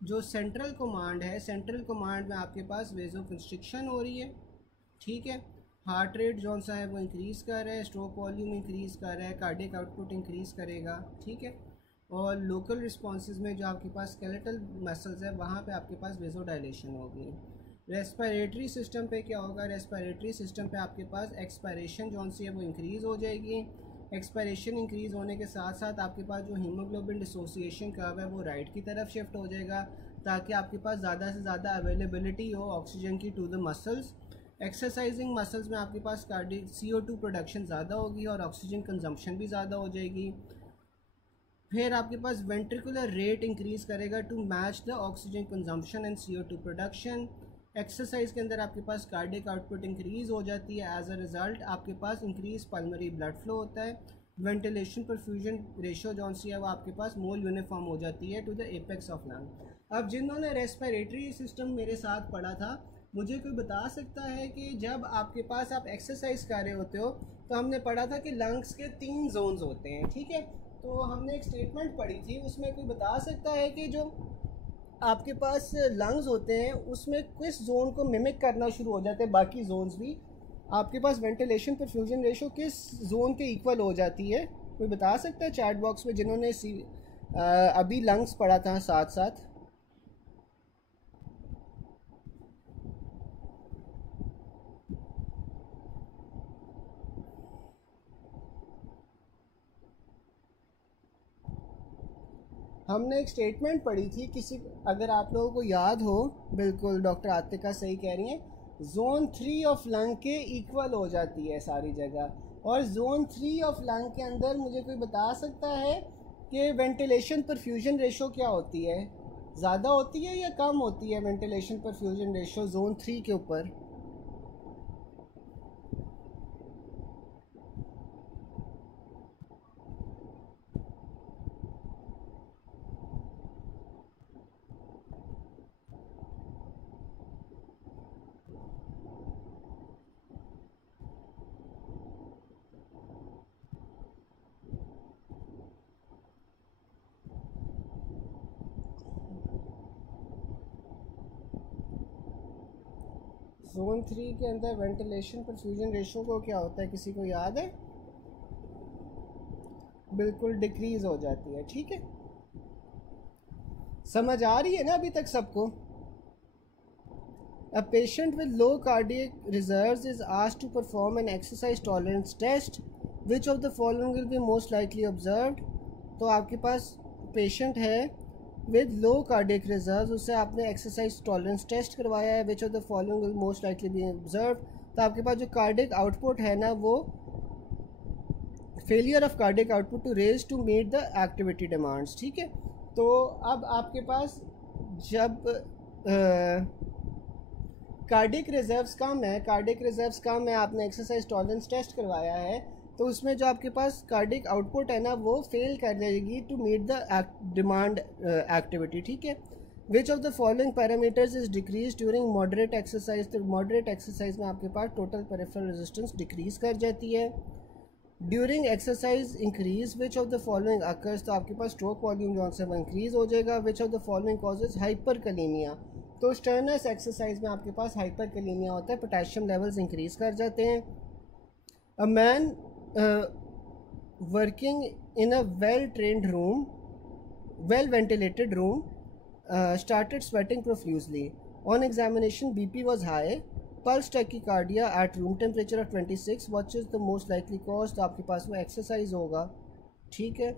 जो सेंट्रल कमांड है, सेंट्रल कमांड में आपके पास वेजो कंस्ट्रिक्शन हो रही है, ठीक है। हार्ट रेट जौन सा है वो इंक्रीज़ कर रहा है, स्ट्रोक वॉल्यूम इंक्रीज़ कर रहा है, कार्डियक आउटपुट इंक्रीज़ करेगा, ठीक है। और लोकल रिस्पॉन्सेज में जो आपके पास स्केलेटल मसल्स है वहाँ पे आपके पास वेजोडाइलेशन होगी। रेस्पिरेटरी सिस्टम पे क्या होगा, रेस्पिरेटरी सिस्टम पे आपके पास एक्सपायरेशन जौन सी है वो इंक्रीज़ हो जाएगी। एक्सपायरेशन इंक्रीज़ होने के साथ साथ आपके पास जो हीमोग्लोबिन डिसोसिएशन कर्व है वो राइट की तरफ शिफ्ट हो जाएगा, ताकि आपके पास ज़्यादा से ज़्यादा अवेलेबिलिटी हो ऑक्सीजन की to the muscles. Exercising muscles में आपके पास CO2 प्रोडक्शन ज़्यादा होगी और ऑक्सीजन कंजम्पशन भी ज़्यादा हो जाएगी। फिर आपके पास वेंट्रिकुलर रेट इंक्रीज़ करेगा to match the oxygen consumption and CO2 production. Exercise के अंदर आपके पास कार्डिक आउटपुट इंक्रीज़ हो जाती है, एज अ रिज़ल्ट आपके पास इंक्रीज पल्मरी ब्लड फ्लो होता है। वेंटिलेशन परफ्यूजन रेशो जौन सी है वो आपके पास मोर यूनिफॉर्म हो जाती है to the apex of lung. अब जिन्होंने रेस्पिरेटरी सिस्टम मेरे साथ पढ़ा था, मुझे कोई बता सकता है कि जब आपके पास आप एक्सरसाइज कर रहे होते हो तो हमने पढ़ा था कि लंग्स के 3 जोन्स होते हैं, ठीक है। तो हमने एक स्टेटमेंट पढ़ी थी, उसमें कोई बता सकता है कि जो आपके पास लंग्स होते हैं उसमें किस जोन को मिमिक करना शुरू हो जाते हैं, बाकी जोन्स भी आपके पास वेंटिलेशन परफ्यूजन रेशो किस जोन के इक्वल हो जाती है? कोई बता सकता है चैट बॉक्स में जिन्होंने अभी लंग्स पढ़ा था साथ साथ? हमने एक स्टेटमेंट पढ़ी थी किसी, अगर आप लोगों को याद हो, बिल्कुल डॉक्टर आतिका सही कह रही हैं, जोन 3 ऑफ लंग के इक्वल हो जाती है सारी जगह। और जोन 3 ऑफ लंग के अंदर मुझे कोई बता सकता है कि वेंटिलेशन परफ्यूजन रेशो क्या होती है? ज़्यादा होती है या कम होती है वेंटिलेशन परफ्यूजन रेशो जोन 3 के ऊपर? जोन 3 के अंदर वेंटिलेशन परफ्यूजन रेशो को क्या होता है, किसी को याद है? बिल्कुल डिक्रीज हो जाती है, ठीक है। समझ आ रही है ना अभी तक सबको? A patient with low cardiac reserves is asked to perform an exercise tolerance test. Which of the following will be most likely observed? तो आपके पास पेशेंट है विद लो कार्डियक रिजर्व, उससे आपने एक्सरसाइज टॉलरेंस टेस्ट करवाया है। Which of the following will most likely be observe? तो आपके पास जो कार्डियक आउटपुट है ना, वो failure of cardiac output to raise to meet the activity demands, ठीक है। तो अब आपके पास जब कार्डिक रिजर्व्स कम है, कार्डिक रिजर्व्स कम है, आपने एक्सरसाइज टॉलरेंस टेस्ट करवाया है, तो उसमें जो आपके पास कार्डिक आउटपुट है ना वो फेल कर जाएगी to meet the demand activity, ठीक है। Which of the following parameters is decrease during moderate exercise? तो मॉडरेट एक्सरसाइज में आपके पास टोटल पेरिफेरल रेजिस्टेंस डिक्रीज कर जाती है। During exercise increase which of the following occurs? तो आपके पास स्ट्रोक वॉल्यूम जो है वो इंक्रीज हो जाएगा। Which of the following causes hyperkalaemia? तो स्टर्नस एक्सरसाइज में आपके पास हाइपरकलीमिया होता है, पोटेशियम लेवल्स इंक्रीज कर जाते हैं। A man working in a well trained room, well ventilated room, started sweating profusely. On examination, BP was high. Pulse tachycardia at room temperature of 26. What is the most likely cause? तो आपके पास वो एक्सरसाइज होगा, ठीक है।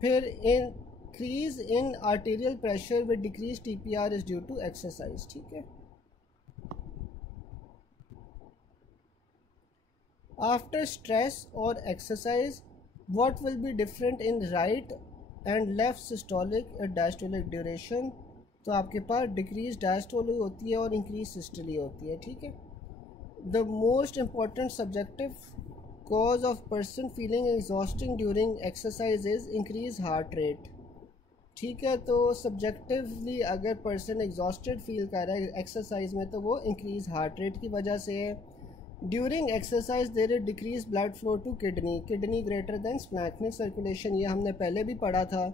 फिर increase in arterial pressure with decrease TPR is due to exercise, ठीक है। After stress or exercise, what will be different in right and left systolic and diastolic duration? तो आपके पास डिक्रीज डायस्टोली होती है और इंक्रीज सिस्टोली होती है, ठीक है। The most important subjective cause of person feeling exhausting during exercise is increase heart rate, ठीक है। तो सब्जेक्टिवली अगर पर्सन एग्जॉस्टेड फील कर रहा है एक्सरसाइज में तो वो इंक्रीज हार्ट रेट की वजह से है। During exercise there is decrease blood flow to kidney, kidney greater than splanchnic circulation, ये हमने पहले भी पढ़ा था।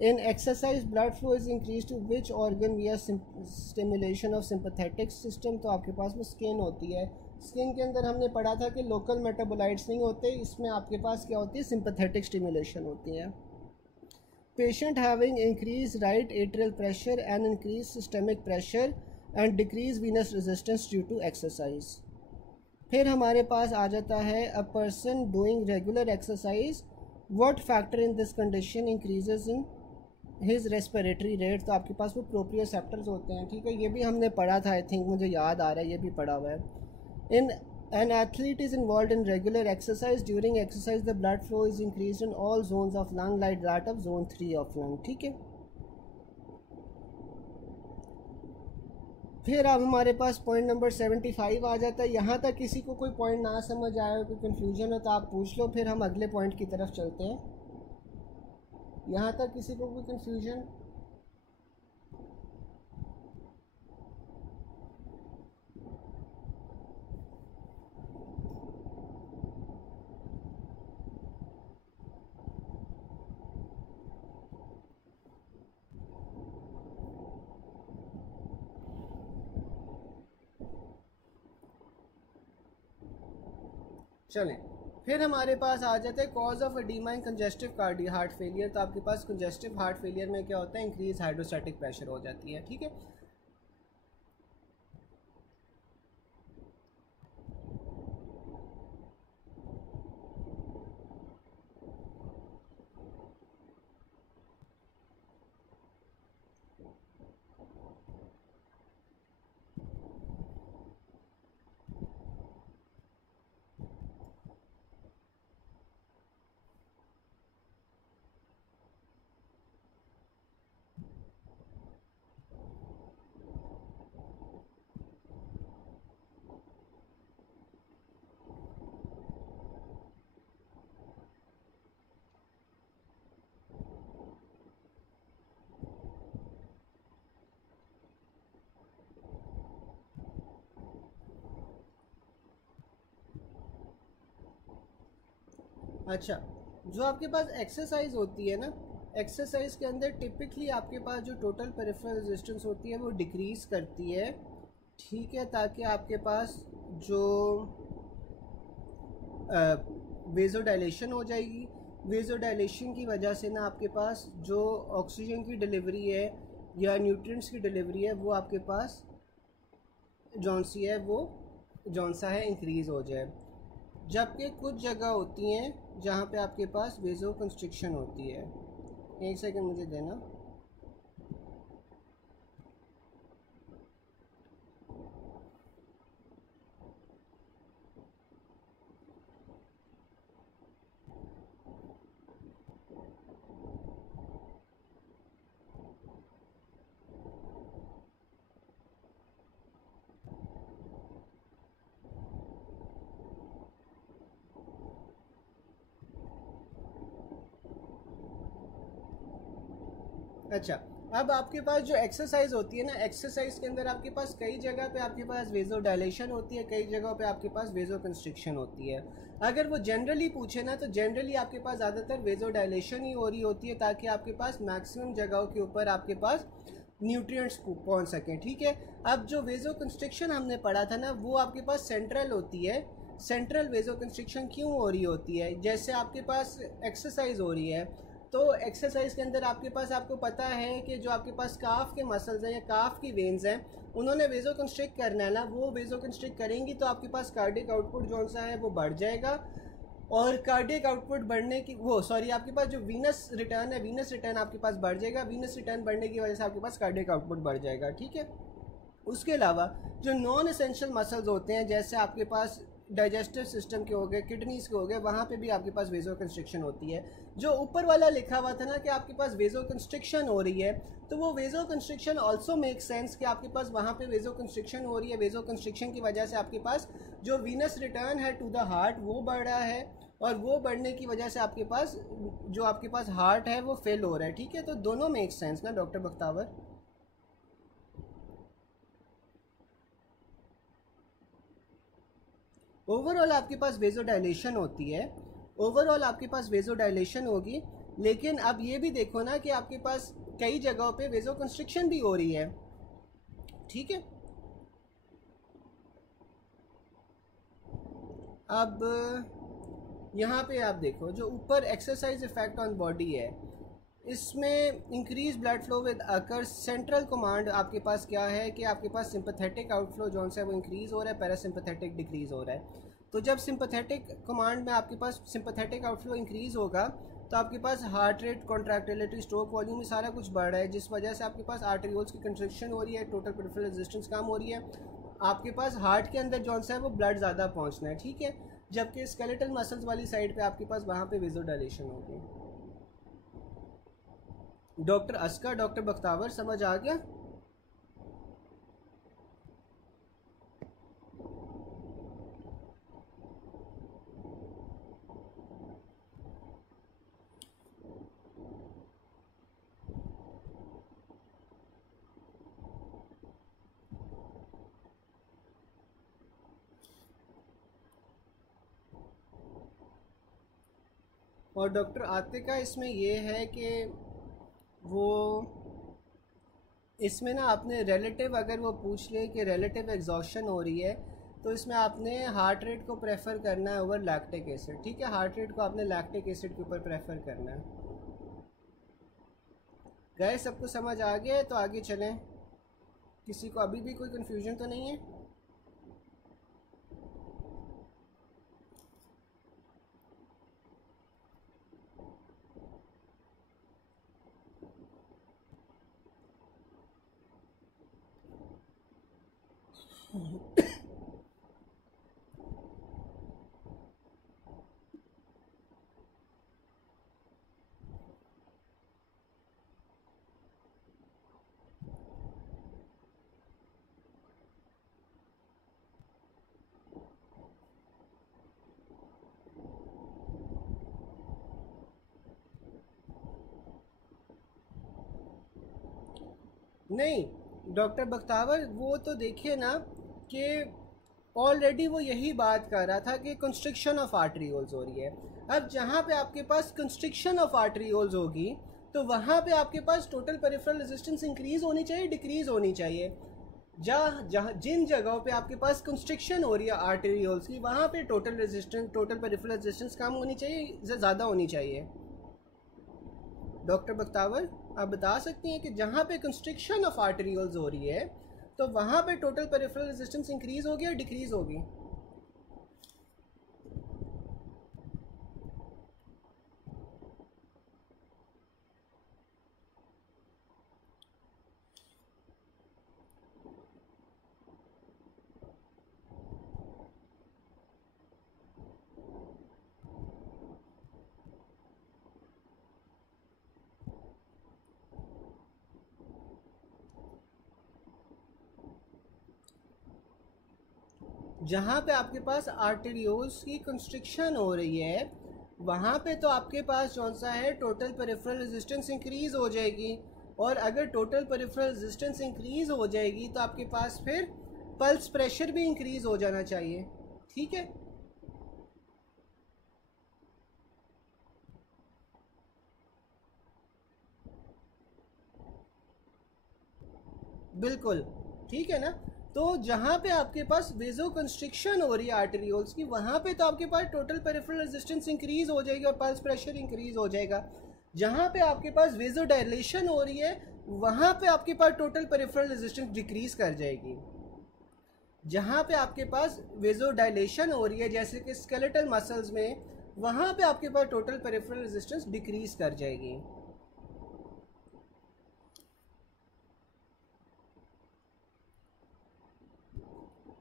In exercise blood flow is increase to which organ via stimulation of sympathetic system? तो आपके पास में स्किन होती है, स्किन के अंदर हमने पढ़ा था कि लोकल मेटाबोलाइट्स नहीं होते, इसमें आपके पास क्या होती है, सिंपैथेटिक स्टिमुलेशन होती है। Patient having increase right atrial pressure and increase systemic pressure and decrease venous resistance due to exercise. फिर हमारे पास आ जाता है a person doing regular exercise, what factor in this condition increases in his respiratory rate? तो आपके पास वो प्रोप्रियोसेप्टर्स होते हैं, ठीक है। ये भी हमने पढ़ा था, आई थिंक मुझे याद आ रहा है, ये भी पढ़ा हुआ है। इन An athlete is involved in regular exercise. During exercise, the blood flow is increased in all zones of lung like that of zone 3 of lung. ठीक है, फिर अब हमारे पास पॉइंट नंबर 75 आ जाता है। यहाँ तक किसी को कोई पॉइंट ना समझ आए, कोई कन्फ्यूजन हो तो आप पूछ लो, फिर हम अगले पॉइंट की तरफ चलते हैं। यहाँ तक किसी को कोई कन्फ्यूजन? चलें, फिर हमारे पास आ जाता है cause of oedema in congestive cardio heart failure. तो आपके पास कंजेस्टिव हार्ट फेलियर में क्या होता है, इंक्रीज हाइड्रोस्टैटिक प्रेशर हो जाती है। ठीक है, अच्छा, जो आपके पास एक्सरसाइज होती है ना, एक्सरसाइज के अंदर टिपिकली आपके पास जो टोटल पेरिफेरल रेजिस्टेंस होती है वो डिक्रीज़ करती है। ठीक है, ताकि आपके पास जो वेज़ोडाइलेशन हो जाएगी, वेज़ोडाइलेशन की वजह से ना आपके पास जो ऑक्सीजन की डिलीवरी है या न्यूट्रिएंट्स की डिलीवरी है वो आपके पास जौनसी है वो जौनसा है इंक्रीज़ हो जाए। जबकि कुछ जगह होती हैं जहाँ पे आपके पास वेज़ो कंस्ट्रिक्शन होती है। एक सेकंड मुझे देना। अच्छा, अब आपके पास जो एक्सरसाइज होती है ना, एक्सरसाइज के अंदर आपके पास कई जगह पे आपके पास वेज़ो डायलेशन होती है, कई जगहों पे आपके पास वेज़ो कंस्ट्रिक्शन होती है। अगर वो जनरली पूछे ना तो जनरली आपके पास ज़्यादातर वेज़ो डायलेशन ही हो रही होती है ताकि आपके पास मैक्सिमम जगहों के ऊपर आपके पास न्यूट्रिएंट्स पहुंच सकें। ठीक है, अब जो वेज़ो कंस्ट्रिक्शन हमने पढ़ा था ना वो आपके पास सेंट्रल होती है। सेंट्रल वेज़ो कंस्ट्रिक्शन क्यों हो रही होती है? जैसे आपके पास एक्सरसाइज हो रही है तो एक्सरसाइज के अंदर आपके पास आपको पता है कि जो आपके पास काफ के मसल्स हैं या काफ की वेन्स हैं उन्होंने वेज़ो कंस्ट्रिक्ट करना है ना, वो वेज़ो कंस्ट्रिक्ट करेंगी तो आपके पास कार्डियक आउटपुट जो सा है वो बढ़ जाएगा। और कार्डियक आउटपुट बढ़ने की आपके पास जो वीनस रिटर्न है, वीनस रिटर्न आपके पास बढ़ जाएगा। वीनस रिटर्न बढ़ने की वजह से आपके पास कार्डियक आउटपुट बढ़ जाएगा। ठीक है, उसके अलावा जो नॉन एसेंशियल मसल्स होते हैं जैसे आपके पास डाइजेस्टिव सिस्टम के हो गए, किडनीज के हो गए, वहाँ पे भी आपके पास वेज़ो कंस्ट्रिक्शन होती है। जो ऊपर वाला लिखा हुआ था ना कि आपके पास वेज़ो कंस्ट्रिक्शन हो रही है, तो वो वेज़ो कंस्ट्रिक्शन ऑल्सो मेक सेंस कि आपके पास वहाँ पे वेज़ो कंस्ट्रिक्शन हो रही है। वेज़ो कंस्ट्रिक्शन की वजह से आपके पास जो वीनस रिटर्न है टू द हार्ट वो बढ़ रहा है और वो बढ़ने की वजह से आपके पास जो आपके पास हार्ट है वो फेल हो रहा है। ठीक है, तो दोनों मेक सेंस ना डॉक्टर बख्तावर। ओवरऑल आपके पास वेज़ोडाइलेशन होती है, ओवरऑल आपके पास वेज़ोडाइलेशन होगी, लेकिन अब ये भी देखो ना कि आपके पास कई जगहों पे वेज़ो कंस्ट्रिक्शन भी हो रही है। ठीक है, अब यहाँ पे आप देखो जो ऊपर एक्सरसाइज इफेक्ट ऑन बॉडी है इसमें increase blood flow with occur central command आपके पास क्या है कि आपके पास सिंपैथेटिक आउटफ्लो जो है वो इंक्रीज़ हो रहा है, पैरासिम्पैथेटिक डिक्रीज़ हो रहा है। तो जब सिंपैथेटिक कमांड में आपके पास सिंपैथेटिक आउटफ्लो इंक्रीज़ होगा तो आपके पास heart rate, contractility, stroke volume सारा कुछ बढ़ रहा है, जिस वजह से आपके पास आर्टेरियोल्स की कंस्ट्रिक्शन हो रही है, टोटल पेरिफेरल रेजिस्टेंस कम हो रही है आपके पास हार्ट के अंदर जौन सा है वो ब्लड ज़्यादा पहुंचना है, ठीक है, जबकि स्केलेटल मसल्स वाली साइड पे आपके पास वहाँ पे वेज़ोडाइलेशन होगी। डॉक्टर अस्का, डॉक्टर बख्तावर, समझ आ गया? और डॉक्टर आतिका इसमें ये है कि वो इसमें ना आपने रिलेटिव, अगर वो पूछ ले कि रिलेटिव एग्जॉशन हो रही है, तो इसमें आपने हार्ट रेट को प्रेफर करना है ओवर लैक्टिक एसिड, ठीक है, हार्ट रेट को आपने लैक्टिक एसिड के ऊपर प्रेफर करना है। गए सबको समझ आ गया है? तो आगे चलें, किसी को अभी भी कोई कन्फ्यूजन तो नहीं है? नहीं डॉक्टर बख्तावर, वो तो देखिए ना कि ऑलरेडी वो यही बात कर रहा था कि कंस्ट्रिक्शन ऑफ आर्टरीओल्स हो रही है। अब जहाँ पे आपके पास कंस्ट्रिक्शन ऑफ आर्टरीओल्स होगी तो वहाँ पे आपके पास टोटल पेरिफेरल रेजिस्टेंस इंक्रीज होनी चाहिए, डिक्रीज होनी चाहिए। जहाँ जहाँ जिन जगहों पे आपके पास कंस्ट्रिक्शन हो रही है आर्टरीओल्स की, वहाँ पे total resistance, total peripheral resistance कम होनी चाहिए, ज़्यादा होनी चाहिए। डॉक्टर बख्तावर, आप बता सकती हैं कि जहाँ पे कंस्ट्रिक्शन ऑफ आर्टरीओल्स हो रही है तो वहाँ पे टोटल पेरिफेरल रेजिस्टेंस इंक्रीज होगी या डिक्रीज होगी? जहाँ पे आपके पास आर्टेरियोल्स की कंस्ट्रिक्शन हो रही है वहाँ पे तो आपके पास कौन सा है, टोटल पेरिफेरल रेजिस्टेंस इंक्रीज हो जाएगी। और अगर टोटल पेरिफेरल रेजिस्टेंस इंक्रीज हो जाएगी तो आपके पास फिर पल्स प्रेशर भी इंक्रीज हो जाना चाहिए, ठीक है। बिल्कुल ठीक है ना। तो जहाँ पे आपके पास वेजो कंस्ट्रिक्शन हो रही है आर्टेरियोल्स की, वहाँ पे तो आपके पास टोटल पेरिफेरल रेजिस्टेंस इंक्रीज हो जाएगी और पल्स प्रेशर इंक्रीज हो जाएगा। जहाँ पे आपके पास वेजो डायलेशन हो रही है वहाँ पे आपके पास टोटल पेरिफेरल रेजिस्टेंस डिक्रीज कर जाएगी। जहाँ पे आपके पास वेजो डायलेशन हो रही है जैसे कि स्केलेटल मसल्स में, वहाँ पे आपके पास टोटल पेरिफेरल रेजिस्टेंस डिक्रीज कर जाएगी।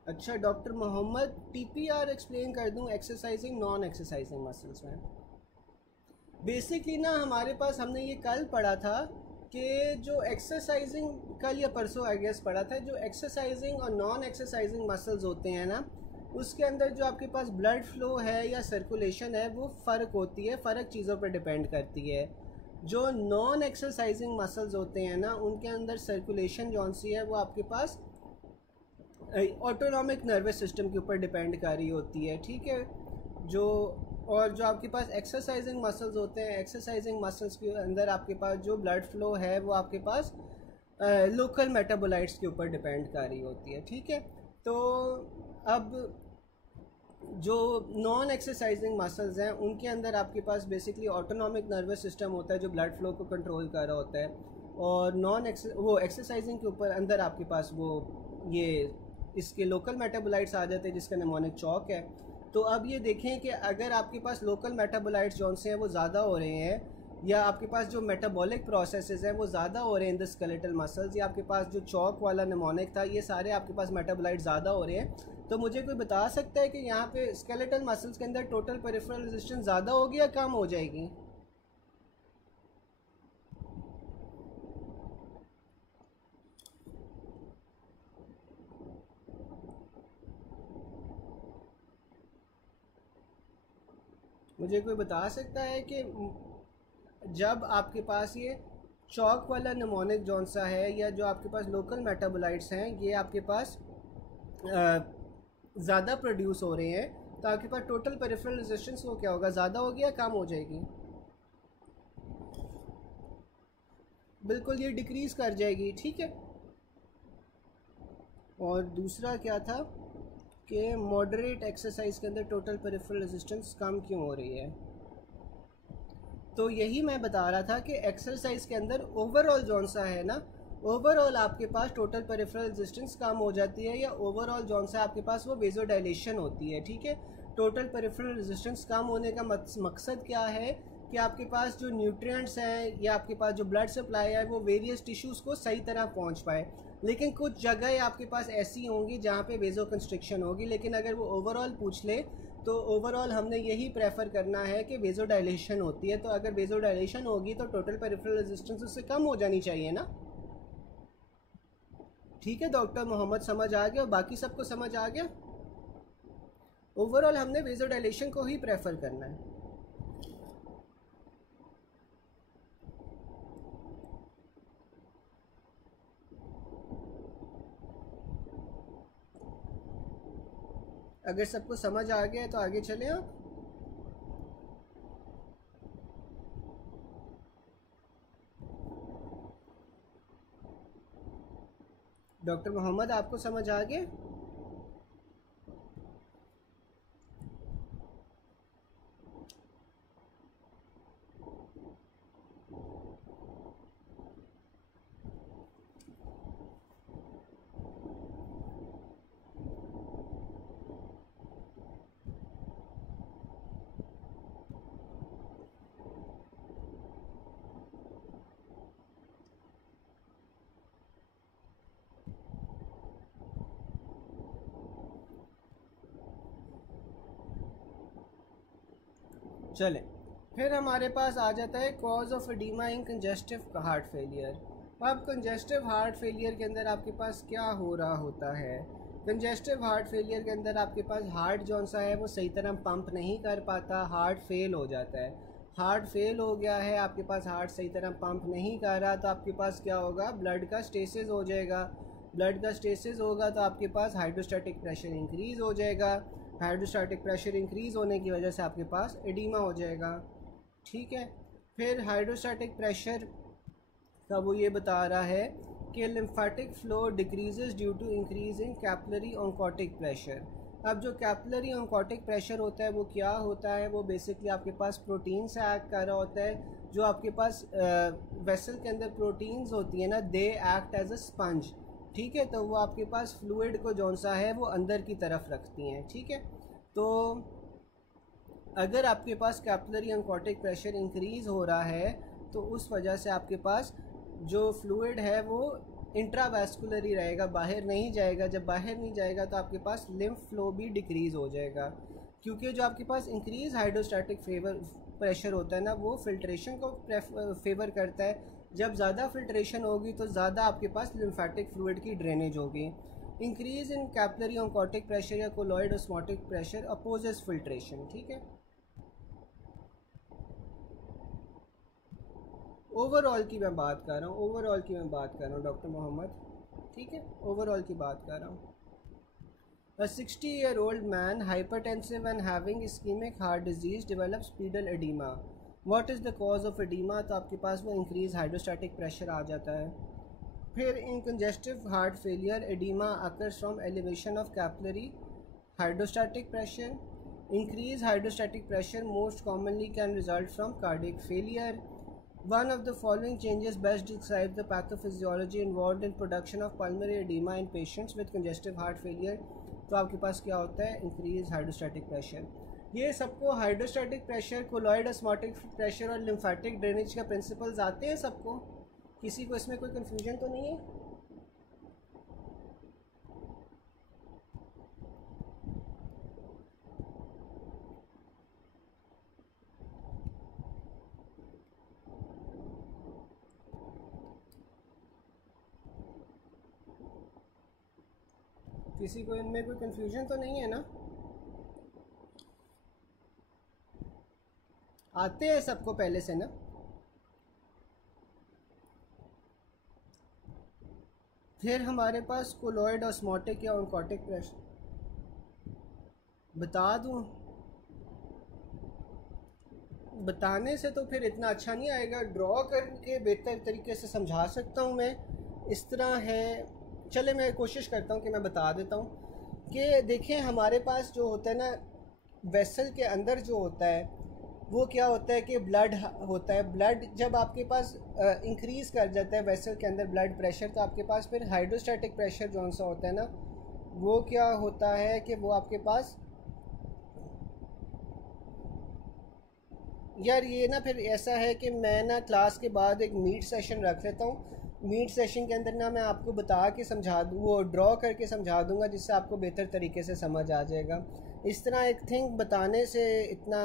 अच्छा डॉक्टर मोहम्मद, टीपीआर एक्सप्लेन कर दूं एक्सरसाइजिंग नॉन एक्सरसाइजिंग मसल्स में। बेसिकली ना हमारे पास, हमने ये कल पढ़ा था कि जो एक्सरसाइजिंग, कल या परसों आई गेस पढ़ा था, जो एक्सरसाइजिंग और नॉन एक्सरसाइजिंग मसल्स होते हैं ना, उसके अंदर जो आपके पास ब्लड फ्लो है या सर्कुलेशन है वो फ़र्क होती है, फ़र्क चीज़ों पर डिपेंड करती है। जो नॉन एक्सरसाइजिंग मसल्स होते हैं ना उनके अंदर सर्कुलेशन जौन सी है वो आपके पास ऑटोनॉमिक नर्वस सिस्टम के ऊपर डिपेंड कर रही होती है, ठीक है। जो और जो आपके पास एक्सरसाइजिंग मसल्स होते हैं, एक्सरसाइजिंग मसल्स के अंदर आपके पास जो ब्लड फ्लो है वो आपके पास लोकल मेटाबोलाइट्स के ऊपर डिपेंड कर रही होती है, ठीक है। तो अब जो नॉन एक्सरसाइजिंग मसल्स हैं उनके अंदर आपके पास बेसिकली ऑटोनॉमिक नर्वस सिस्टम होता है जो ब्लड फ्लो को कंट्रोल कर रहा होता है, और वो एक्सरसाइजिंग के ऊपर अंदर आपके पास वो ये इसके लोकल मेटाबोलाइट्स आ जाते हैं जिसका निमोनिक चौक है। तो अब ये देखें कि अगर आपके पास लोकल मेटाबोलाइट्स जौन से हैं वो ज़्यादा हो रहे हैं या आपके पास जो मेटाबॉलिक प्रोसेसेस हैं वो ज़्यादा हो रहे हैं इन द स्केलेटल मसल्स, या आपके पास जो चौक वाला निमोनिक था, ये सारे आपके पास मेटाबोलाइट ज़्यादा हो रहे हैं। तो मुझे कोई बता सकता है कि यहाँ पे स्केलेटल मसल्स के अंदर टोटल पेरिफेरल रेजिस्टेंस ज़्यादा होगी या कम हो जाएगी? मुझे कोई बता सकता है कि जब आपके पास ये चौक वाला निमोनिक जौन सा है, या जो आपके पास लोकल मेटाबोलाइट्स हैं, ये आपके पास ज़्यादा प्रोड्यूस हो रहे हैं, तो आपके पास टोटल पेरिफेरल रेजिस्टेंस वो क्या होगा, ज़्यादा होगी या कम हो जाएगी? बिल्कुल ये डिक्रीज़ कर जाएगी, ठीक है। और दूसरा क्या था कि मॉडरेट एक्सरसाइज के अंदर टोटल पेरिफेरल रेजिस्टेंस कम क्यों हो रही है? तो यही मैं बता रहा था कि एक्सरसाइज के अंदर ओवरऑल जौन सा है ना, ओवरऑल आपके पास टोटल पेरिफेरल रेजिस्टेंस कम हो जाती है, या ओवरऑल जौन सा आपके पास वो वेजोडाइलेशन होती है, ठीक है। टोटल पेरिफेरल रेजिस्टेंस कम होने का मकसद क्या है कि आपके पास जो न्यूट्रिएंट्स हैं या आपके पास जो ब्लड सप्लाई है वो वेरियस टिश्यूज़ को सही तरह पहुंच पाए। लेकिन कुछ जगह आपके पास ऐसी होंगी जहाँ पे वेजो कंस्ट्रिक्शन होगी, लेकिन अगर वो ओवरऑल पूछ ले तो ओवरऑल हमने यही प्रेफर करना है कि वेजो डायलेशन होती है। तो अगर वेजो डायलेशन होगी तो टोटल पेरिफेरल रेजिस्टेंस उससे कम हो जानी चाहिए ना, ठीक है। डॉक्टर मोहम्मद समझ आ गया, बाकी सबको समझ आ गया? ओवरऑल हमने वेजो डायलेशन को ही प्रेफर करना है। अगर सबको समझ आ गया है तो आगे चलें आप। डॉक्टर मोहम्मद आपको समझ आ गया? चलें, फिर हमारे पास आ जाता है cause of oedema in congestive heart failure. अब कंजेस्टिव हार्ट फेलियर के अंदर आपके पास क्या हो रहा होता है? कंजेस्टिव हार्ट फेलियर के अंदर आपके पास हार्ट जौन सा है वो सही तरह पंप नहीं कर पाता, हार्ट फेल हो जाता है। हार्ट फेल हो गया है, आपके पास हार्ट सही तरह पंप नहीं कर रहा, तो आपके पास क्या होगा, ब्लड का स्टेसिस हो जाएगा। ब्लड का स्टेसिस होगा तो आपके पास हाइड्रोस्टैटिक प्रेशर इंक्रीज़ हो जाएगा। हाइड्रोस्टैटिक प्रेशर इंक्रीज़ होने की वजह से आपके पास एडिमा हो जाएगा, ठीक है। फिर हाइड्रोस्टैटिक प्रेशर का वो ये बता रहा है कि lymphatic flow decreases due to increase in capillary oncotic pressure. अब जो कैपिलरी ऑन्कोटिक प्रेशर होता है वो क्या होता है, वो बेसिकली आपके पास प्रोटीन से एक्ट कर रहा होता है। जो आपके पास वेसल के अंदर प्रोटीन्स होती है ना, they act as a sponge, ठीक है। तो वो आपके पास फ्लूइड को जौन सा है वो अंदर की तरफ रखती हैं, ठीक है। तो अगर आपके पास कैपिलरी ऑन्कोटिक प्रेशर इंक्रीज़ हो रहा है तो उस वजह से आपके पास जो फ्लूइड है वो इंट्रावैस्कुलर ही रहेगा, बाहर नहीं जाएगा। जब बाहर नहीं जाएगा तो आपके पास लिम्फ फ्लो भी डिक्रीज़ हो जाएगा, क्योंकि जो आपके पास इंक्रीज़ हाइड्रोस्टैटिक प्रेशर होता है ना, वो फिल्ट्रेशन को फेवर करता है। जब ज़्यादा फिल्ट्रेशन होगी तो ज़्यादा आपके पास लिम्फेटिक फ्लूइड की ड्रेनेज होगी। Increase in capillary oncotic pressure या colloid osmotic pressure opposes filtration, ठीक है। ओवरऑल की मैं बात कर रहा हूँ, ओवरऑल की मैं बात कर रहा हूँ डॉक्टर मोहम्मद, ठीक है, ओवरऑल की बात कर रहा हूँ। A 60-year-old man, hypertensive and having ischemic heart disease, develops pedal edema. What is the cause of edema? तो आपके पास वो increase hydrostatic pressure आ जाता है। फिर in congestive heart failure, edema occurs from elevation of capillary hydrostatic pressure. Increased hydrostatic pressure most commonly can result from cardiac failure. One of the following changes best describes the pathophysiology involved in production of pulmonary edema in patients with congestive heart failure. तो आपके पास क्या होता है, इंक्रीज हाइड्रोस्टैटिक प्रेशर। ये सबको hydrostatic pressure, colloid osmotic pressure और लिम्फेटिक ड्रेनेज का प्रिंसिपल्स आते हैं सबको? किसी को इसमें कोई कंफ्यूजन तो नहीं है? किसी को इनमें कोई कंफ्यूजन तो नहीं है ना? आते हैं सबको पहले से ना? फिर हमारे पास कोलॉइड ऑस्मोटिक या ऑन्कोटिक प्रेशर बता दूं? बताने से तो फिर इतना अच्छा नहीं आएगा, ड्रॉ करके बेहतर तरीके से समझा सकता हूँ मैं। इस तरह है, चले मैं कोशिश करता हूँ कि मैं बता देता हूँ कि देखें हमारे पास जो होता है ना, वेसल के अंदर जो होता है वो क्या होता है कि ब्लड होता है। ब्लड जब आपके पास इंक्रीज़ कर जाता है वेसल के अंदर ब्लड प्रेशर, तो आपके पास फिर हाइड्रोस्टैटिक प्रेशर जो सा होता है ना, वो क्या होता है कि वो आपके पास, यार ये ना फिर ऐसा है कि मैं ना क्लास के बाद एक मीट सेशन रख लेता हूँ। मीट सेशन के अंदर ना मैं आपको बता के समझा दूँ, वो ड्रॉ करके समझा दूँगा, जिससे आपको बेहतर तरीके से समझ आ जाएगा। इस तरह एक थिंक बताने से इतना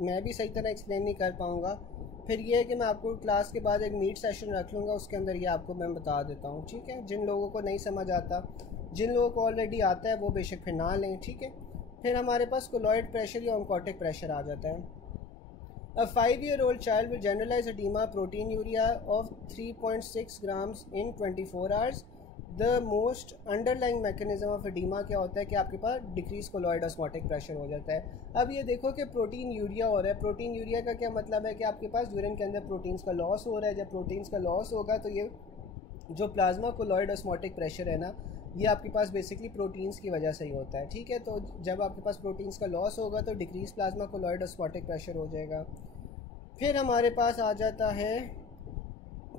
मैं भी सही तरह एक्सप्लेन नहीं कर पाऊँगा। फिर ये है कि मैं आपको क्लास के बाद एक मीट सेशन रख लूँगा, उसके अंदर ये आपको मैं बता देता हूँ, ठीक है? जिन लोगों को नहीं समझ आता, जिन लोगों को ऑलरेडी आता है वो बेशक फिर ना लें, ठीक है? फिर हमारे पास कोलॉइड प्रेशर या ऑन्कोटिक प्रेशर आ जाता है। A 5-year-old child with generalized edema, proteinuria of 3.6 grams in 24 hours. The most underlying mechanism of edema क्या होता है कि आपके पास डिक्रीज कोलॉइड ऑस्मोटिक प्रेशर हो जाता है। अब ये देखो कि प्रोटीन यूरिया हो रहा है। प्रोटीन यूरिया का क्या मतलब है कि आपके पास यूरिन के अंदर प्रोटीन्स का लॉस हो रहा है। जब प्रोटीन्स का लॉस होगा तो ये जो प्लाज्मा कोलॉइड ऑस्मोटिक प्रेशर है ना, ये आपके पास बेसिकली प्रोटीन्स की वजह से ही होता है, ठीक है? तो जब आपके पास प्रोटीन्स का लॉस होगा तो decrease plasma colloid osmotic pressure हो जाएगा। फिर हमारे पास आ जाता है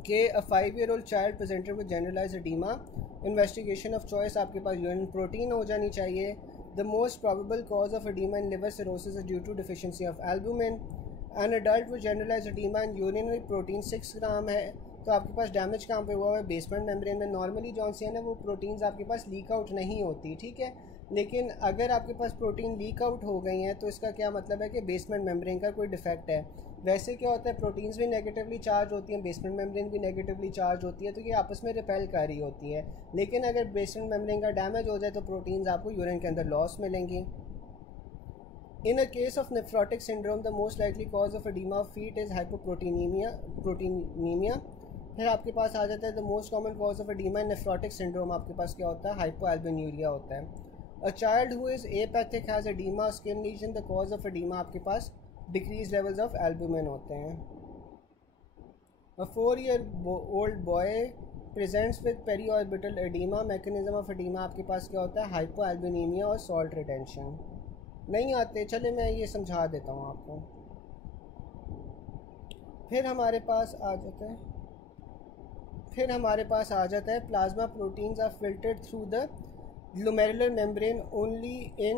कि a 5-year-old child presented with generalised oedema, investigation of choice आपके पास यूरिन प्रोटीन हो जानी चाहिए। The most probable cause of oedema in liver cirrhosis is due to deficiency of albumin. An adult with generalised oedema and urinary protein 6 gram है, तो आपके पास डैमेज कहाँ पे हुआ है? बेसमेंट मेम्ब्रेन में। नॉर्मली जौन सी है ना वो प्रोटीन्स आपके पास लीक आउट नहीं होती, ठीक है? लेकिन अगर आपके पास प्रोटीन लीक आउट हो गई हैं तो इसका क्या मतलब है कि बेसमेंट मेम्ब्रेन का कोई डिफेक्ट है। वैसे क्या होता है, प्रोटीन्स भी नेगेटिवली चार्ज होती हैं, बेसमेंट मेम्ब्रेन भी नेगेटिवली चार्ज होती है, तो ये आपस में रिपेल कर रही होती है। लेकिन अगर बेसमेंट मेम्ब्रेन का डैमेज हो जाए तो प्रोटीन्स आपको यूरिन के अंदर लॉस मिलेंगी। In a case of nephrotic syndrome, the most likely cause of edema of feet is hypoproteinemia. फिर आपके पास आ जाता है the most common cause of oedema in nephrotic syndrome, आपके पास क्या होता है? हाइपोएल्बुमिनुरिया होता है। A child who is apathetic has oedema skin lesion, the cause of oedema आपके पास डिक्रीज लेवल्स ऑफ एल्बुमिन होते हैं। A 4-year-old boy presents with periorbital oedema, mechanism of oedema आपके पास क्या होता है? हाइपोएल्बुमिनिया और सॉल्ट रिटेंशन। नहीं आते, चले मैं ये समझा देता हूँ आपको। फिर हमारे पास आ जाता है plasma proteins are filtered through the glomerular membrane only in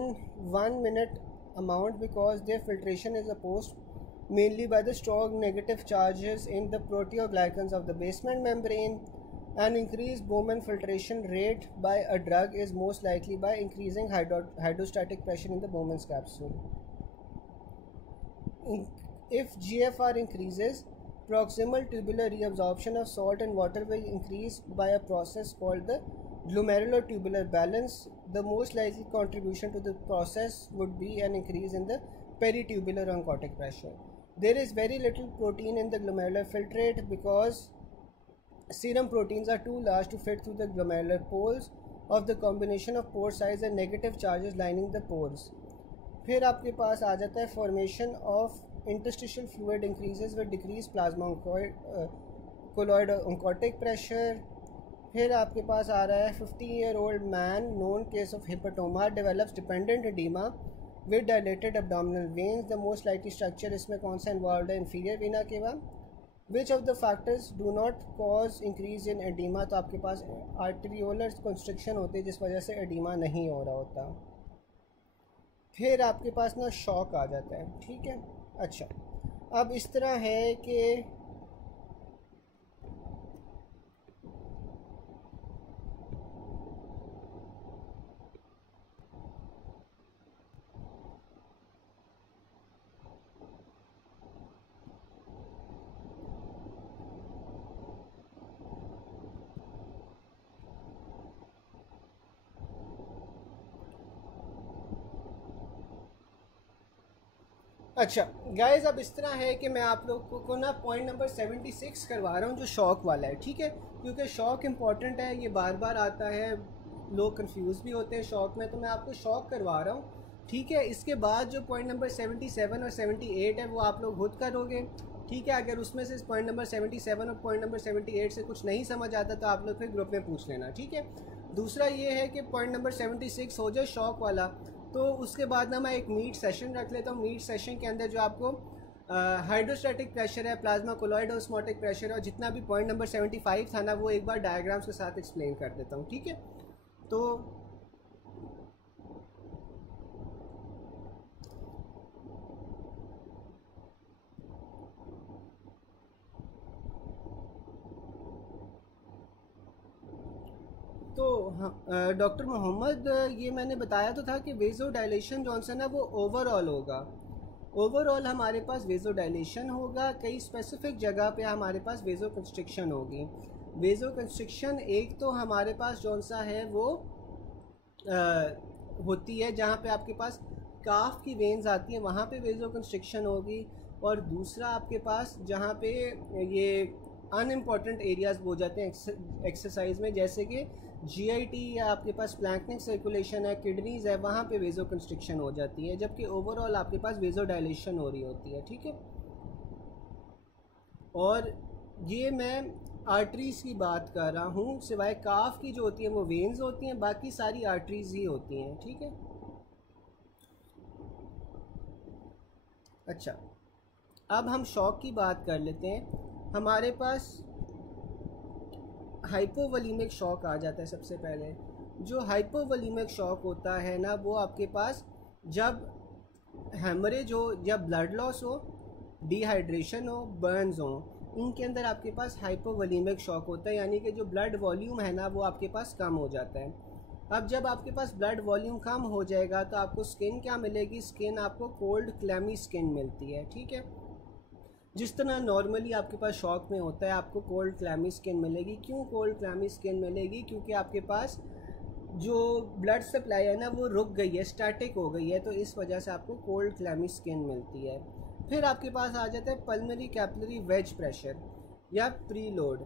1 minute amount because their filtration is opposed mainly by the strong negative charges in the proteoglycans of the basement membrane. An increased Bowman filtration rate by a drug is most likely by increasing hydrostatic pressure in the Bowman's capsule. If GFR increases, proximal tubular reabsorption of salt and water will increase by a process called the glomerular tubular balance. The most likely contribution to the process would be an increase in the peritubular oncotic pressure. There is very little protein in the glomerular filtrate because serum proteins are too large to fit through the glomerular poles of the combination of pore size and negative charges lining the pores. फिर आपके पास आ जाता है formation of interstitial fluid increases with decreased plasma colloid oncotic pressure. फिर आपके पास आ रहा है 50-year-old man known case of hepatoma develops dependent edema with dilated abdominal veins. The most likely structure इसमें कौन सा involved है? inferior vena cava. Which of the factors do not cause increase in edema? तो आपके पास arteriolar constriction होती है जिस वजह से edema नहीं हो रहा होता। 51-year-old man known case of hepatoma develops dependent edema with dilated abdominal veins. The most likely structure इसमें कौन सा involved है? inferior vena cava. Which of the factors do not cause increase in edema? तो आपके पास arteriolar constriction होती है जिस वजह से edema नहीं हो रहा होता। फिर आपके पास ना शॉक आ जाता है, ठीक है। अच्छा, अब इस तरह है कि अच्छा गाइस, अब इस तरह है कि मैं आप लोगों को ना पॉइंट नंबर 76 करवा रहा हूँ जो शॉक वाला है, ठीक है। क्योंकि शॉक इंपॉर्टेंट है, ये बार बार आता है, लोग कंफ्यूज भी होते हैं शॉक में, तो मैं आपको शॉक करवा रहा हूँ, ठीक है। इसके बाद जो पॉइंट नंबर 77 और 78 है वो आप लोग खुद करोगे, ठीक है। अगर उसमें से पॉइंट नंबर 77 और पॉइंट नंबर 78 से कुछ नहीं समझ आता तो आप लोग फिर ग्रुप में पूछ लेना, ठीक है। दूसरा ये है कि पॉइंट नंबर 76 हो जाए शॉक वाला, तो उसके बाद ना मैं एक मीट सेशन रख लेता हूँ। मीट सेशन के अंदर जो आपको हाइड्रोस्टैटिक प्रेशर है, प्लाज्मा कोलॉइड ऑस्मोटिक प्रेशर है, और जितना भी पॉइंट नंबर 75 था ना वो एक बार डायग्राम्स के साथ एक्सप्लेन कर देता हूँ, ठीक है। तो हाँ डॉक्टर मोहम्मद, ये मैंने बताया तो था कि वेजो डायलेशन जो है ना वो ओवरऑल होगा। ओवरऑल हमारे पास वेजो डायलेशन होगा, कई स्पेसिफिक जगह पे हमारे पास वेजो कंस्ट्रिक्शन होगी। वेजो कंस्ट्रिक्शन एक तो हमारे पास जौन सा है वो होती है जहाँ पे आपके पास काफ की वेन्स आती हैं, वहाँ पे वेजो कंस्ट्रिक्शन होगी। और दूसरा आपके पास जहाँ पे ये अनइम्पॉर्टेंट एरियाज हो जाते हैं एक्सरसाइज में, जैसे कि जीआईटी या आपके पास प्लैंकनिक सर्कुलेशन है, किडनीज है, वहाँ पे वेजो कंस्ट्रिक्शन हो जाती है, जबकि ओवरऑल आपके पास वेजो डायलेशन हो रही होती है, ठीक है। और ये मैं आर्टरीज की बात कर रहा हूँ, सिवाय काफ की जो होती है वो वेन्स होती हैं, बाकी सारी आर्टरीज ही होती हैं, ठीक है। अच्छा, अब हम शॉक की बात कर लेते हैं। हमारे पास हाइपोवोलेमिक शॉक आ जाता है सबसे पहले। जो हाइपोवोलेमिक शॉक होता है ना वो आपके पास जब हेमरेज हो, जब ब्लड लॉस हो, डिहाइड्रेशन हो, बर्न्स हो, इनके अंदर आपके पास हाइपोवोलेमिक शॉक होता है, यानी कि जो ब्लड वॉल्यूम है ना वो आपके पास कम हो जाता है। अब जब आपके पास ब्लड वॉल्यूम कम हो जाएगा तो आपको स्किन क्या मिलेगी? स्किन आपको कोल्ड क्लैमी स्किन मिलती है, ठीक है। जिस तरह नॉर्मली आपके पास शॉक में होता है आपको कोल्ड क्लैमी स्किन मिलेगी। क्यों कोल्ड क्लैमी स्किन मिलेगी? क्योंकि आपके पास जो ब्लड सप्लाई है ना वो रुक गई है, स्टैटिक हो गई है, तो इस वजह से आपको कोल्ड क्लैमी स्किन मिलती है। फिर आपके पास आ जाता है पल्मोनरी कैपिलरी वेज प्रेशर या प्रीलोड।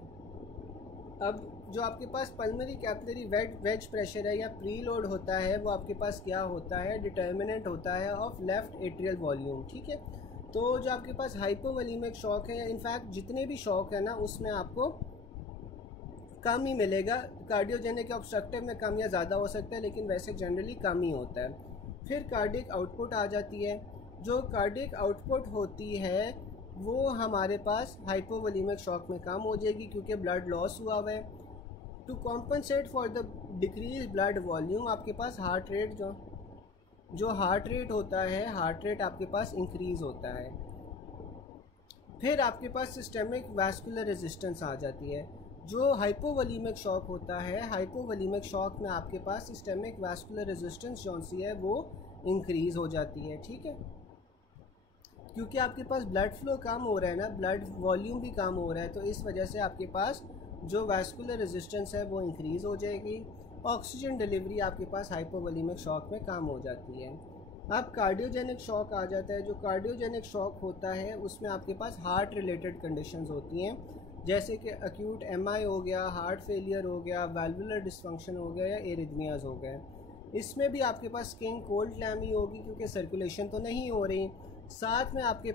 अब जो आपके पास पल्मोनरी कैपिलरी वेज प्रेशर है या प्रीलोड होता है वो आपके पास क्या होता है? डिटर्मिनेंट होता है ऑफ लेफ्ट एट्रियल वॉल्यूम, ठीक है। तो जो आपके पास हाइपोवोलेमिक शॉक है, इनफैक्ट जितने भी शॉक है ना उसमें आपको कम ही मिलेगा। कार्डियोजेनिक ऑब्स्ट्रक्टिव में कम या ज़्यादा हो सकता है, लेकिन वैसे जनरली कम ही होता है। फिर कार्डिक आउटपुट आ जाती है। जो कार्डिक आउटपुट होती है वो हमारे पास हाइपोवोलेमिक शॉक में कम हो जाएगी क्योंकि ब्लड लॉस हुआ हुआ है। To compensate for the decrease blood volume आपके पास हार्ट रेट जो हार्ट रेट होता है, हार्ट रेट आपके पास इंक्रीज़ होता है। फिर आपके पास सिस्टेमिक वैस्कुलर रेजिस्टेंस आ जाती है। जो हाइपोवोलेमिक शॉक होता है, हाइपोवोलेमिक शॉक में आपके पास सिस्टेमिक वैस्कुलर रेजिस्टेंस जो सी है वो इंक्रीज़ हो जाती है, ठीक है। क्योंकि आपके पास ब्लड फ्लो कम हो रहा है ना, ब्लड वॉल्यूम भी कम हो रहा है, तो इस वजह से आपके पास जो वैस्कुलर रेजिस्टेंस है वो इंक्रीज़ हो जाएगी। ऑक्सीजन डिलीवरी आपके पास हाइपोवोलेमिक शॉक में कम हो जाती है। अब कार्डियोजेनिक शॉक आ जाता है। जो कार्डियोजेनिक शॉक होता है उसमें आपके पास हार्ट रिलेटेड कंडीशंस होती हैं, जैसे कि एक्यूट एमआई हो गया, हार्ट फेलियर हो गया, वाल्वुलर डिस्फंक्शन हो गया या एरिथमियाज हो गए। इसमें भी आपके पास स्किन कोल्ड क्लैमी होगी क्योंकि सर्कुलेशन तो नहीं हो रही। साथ में आपके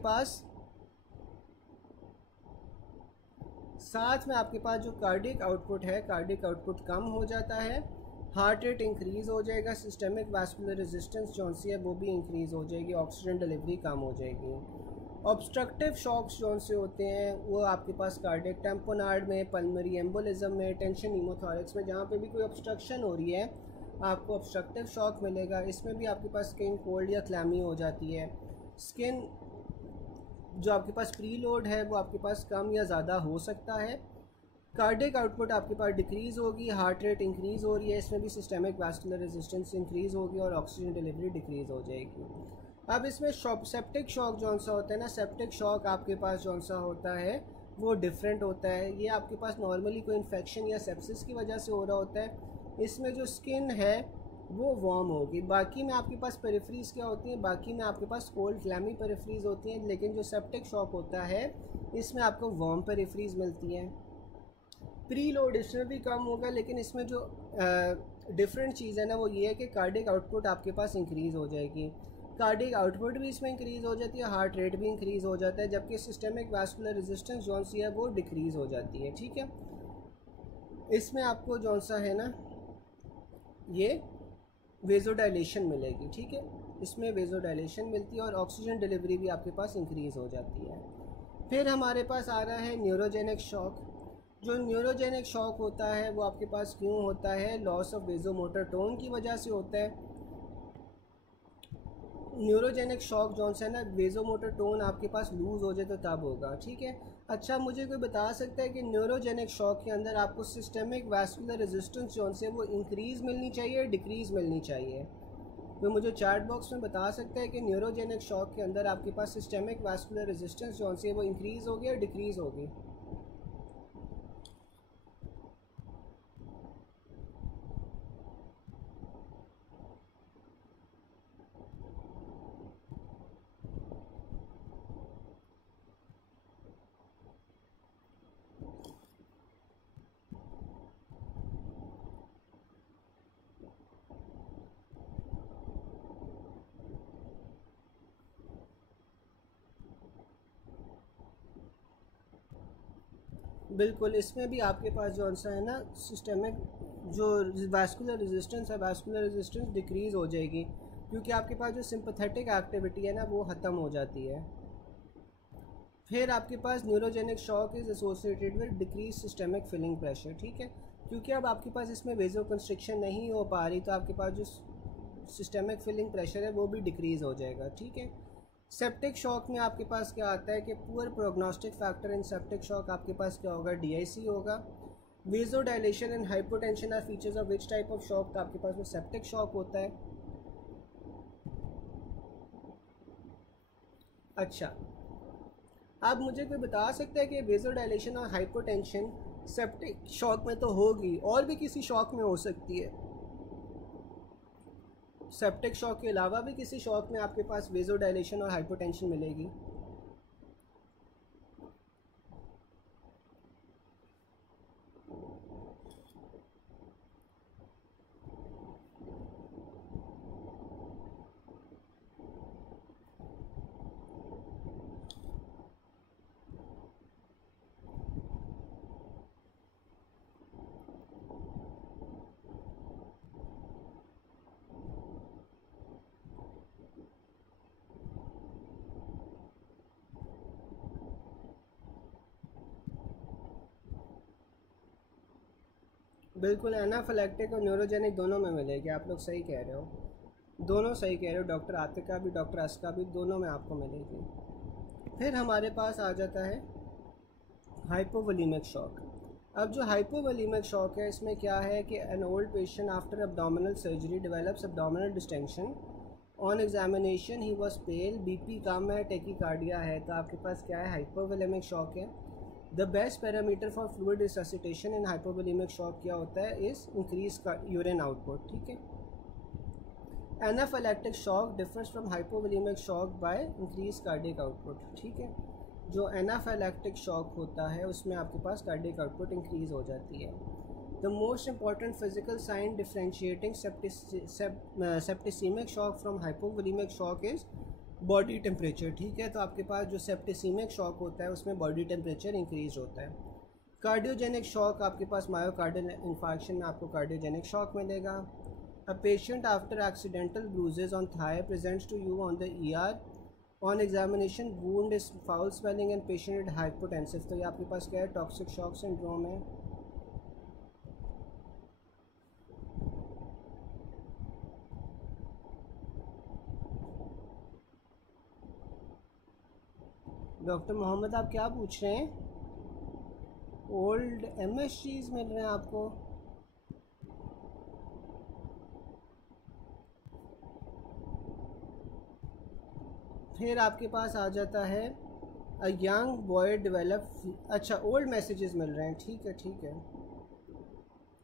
पास जो कार्डिक आउटपुट है, कार्डिक आउटपुट कम हो जाता है, हार्ट रेट इंक्रीज़ हो जाएगा, सिस्टेमिक वैस्कुलर रेजिस्टेंस जो सी है वो भी इंक्रीज़ हो जाएगी, ऑक्सीजन डिलीवरी कम हो जाएगी। ऑब्स्ट्रक्टिव शॉक्स जो से होते हैं वो आपके पास कार्डिक टेम्पोनार्ड में, पल्मोनरी एम्बोलिज्म में, टेंशन नीमोथोरैक्स में, जहाँ पे भी कोई ऑब्स्ट्रक्शन हो रही है आपको ऑब्स्ट्रक्टिव शॉक मिलेगा। इसमें भी आपके पास स्किन कोल्ड या क्लैमी हो जाती है। स्किन जो आपके पास प्री लोड है वो आपके पास कम या ज़्यादा हो सकता है। कार्डिक आउटपुट आपके पास डिक्रीज़ होगी, हार्ट रेट इंक्रीज़ हो रही है, इसमें भी सिस्टेमिक वास्कुलर रेजिस्टेंस इंक्रीज़ होगी और ऑक्सीजन डिलीवरी डिक्रीज़ हो जाएगी। अब इसमें सेप्टिक शॉक जौन सा होता है ना, सेप्टिक शॉक आपके पास जौन सा होता है वो डिफरेंट होता है। ये आपके पास नॉर्मली कोई इन्फेक्शन या सेप्सिस की वजह से हो रहा होता है। इसमें जो स्किन है वो वार्म होगी। बाकी में आपके पास पेरिफ्रीज क्या होती हैं, बाकी में आपके पास कोल्ड क्लैमी पेरिफ्रीज होती हैं, लेकिन जो सेप्टिक शॉक होता है इसमें आपको वार्म पेरिफ्रीज मिलती हैं। प्री लोड इसमें भी कम होगा, लेकिन इसमें जो डिफरेंट चीज़ है ना वो ये है कि कार्डिक आउटपुट आपके पास इंक्रीज़ हो जाएगी। कार्डिक आउटपुट भी इसमें इंक्रीज़ हो जाती है, हार्ट रेट भी इंक्रीज़ हो जाता है, जबकि सिस्टेमिक वास्कुलर रेजिस्टेंस जौन सी है वो डिक्रीज़ हो जाती है। ठीक है, इसमें आपको जौन सा है ना ये वेज़ोडाइलेशन मिलेगी। ठीक है, इसमें वेज़ोडाइलेशन मिलती है और ऑक्सीजन डिलीवरी भी आपके पास इंक्रीज़ हो जाती है। फिर हमारे पास आ रहा है न्यूरोजेनिक शॉक। जो न्यूरोजेनिक शॉक होता है वो आपके पास क्यों होता है, लॉस ऑफ वेज़ोमोटर टोन की वजह से होता है। न्यूरोजेनिक शॉक जौन सा है ना, वेज़ोमोटर टोन आपके पास लूज़ हो जाए तो तब होगा। ठीक है, अच्छा मुझे कोई बता सकता है कि न्यूरोजेनिक शॉक के अंदर आपको सिस्टेमिक वास्कुलर रेजिस्टेंस जौन से वो इंक्रीज़ मिलनी चाहिए, डिक्रीज़ मिलनी चाहिए? तो मुझे चैट बॉक्स में बता सकता है कि न्यूरोजेनिक शॉक के अंदर आपके पास सिस्टेमिक वास्कुलर रेजिस्टेंस जौन से वो इंक्रीज़ होगी या डिक्रीज़ होगी? बिल्कुल, इसमें भी आपके पास जौन सा है ना सिस्टेमिक जो वास्कुलर रेजिस्टेंस है, वास्कुलर रेजिस्टेंस डिक्रीज़ हो जाएगी, क्योंकि आपके पास जो सिंपैथेटिक एक्टिविटी है ना वो ख़त्म हो जाती है। फिर आपके पास neurogenic shock is associated with decrease systemic filling pressure. ठीक है, क्योंकि अब आपके पास इसमें वेजो कंस्ट्रिक्शन नहीं हो पा रही तो आपके पास जो सिस्टेमिक फिलिंग प्रेशर है वो भी डिक्रीज़ हो जाएगा। ठीक है, सेप्टिक शॉक में आपके पास क्या आता है कि poor prognostic factor in septic shock आपके पास क्या होगा, DIC होगा। Vaso dilation and hypotension are features of which type of shock, तो आपके पास में सेप्टिक शॉक होता है। अच्छा, आप मुझे कोई बता सकते हैं कि वेजो डायलेशन और हाइपोटेंशन सेप्टिक शॉक में तो होगी, और भी किसी शॉक में हो सकती है? सेप्टिक शॉक के अलावा भी किसी शॉक में आपके पास वेजो डायलेशन और हाइपोटेंशन मिलेगी? बिल्कुल, एनाफिलैक्टिक और न्यूरोजेनिक दोनों में मिलेगी। आप लोग सही कह रहे हो, दोनों सही कह रहे हो, डॉक्टर आतिका भी डॉक्टर अस्का भी, दोनों में आपको मिलेगी। फिर हमारे पास आ जाता है हाइपोवोलीमिक शॉक। अब जो हाइपोवोलीमिक शॉक है इसमें क्या है कि an old patient after abdominal surgery develops abdominal distension, on examination he was pale, BP कम है, टेकीकार्डिया है, तो आपके पास क्या है, हाइपोवोलेमिक शॉक है। The best parameter for fluid resuscitation in hypovolaemic shock क्या होता है, इस इंक्रीज का यूरिन आउटपुट। ठीक है, anaphylactic shock differs from hypovolemic shock by increase cardiac output. ठीक है, जो एनाफिलैक्टिक शॉक होता है उसमें आपके पास कार्डिक आउटपुट इंक्रीज हो जाती है। The most important physical sign differentiating septicemic shock from hypovolemic shock is body temperature. ठीक है, तो आपके पास जो सेप्टिसीमिक शॉक होता है उसमें बॉडी टेम्परेचर इंक्रीज होता है। कार्डियोजेनिक शॉक आपके पास मायोकार्डियल इंफार्क्शन में आपको कार्डियोजेनिक शॉक मिलेगा। A patient after accidental bruises on thigh presents to you on the ER, on examination wound is foul swelling and patient hypotensive, तो ये आपके पास क्या है, टॉक्सिक शॉक सिंड्रोम है। डॉक्टर मोहम्मद आप क्या पूछ रहे हैं? ओल्ड MSGs मिल रहे हैं आपको? फिर आपके पास आ जाता है अ यंग बॉय डेवलप, अच्छा ओल्ड मैसेजेस मिल रहे हैं, ठीक है ठीक है।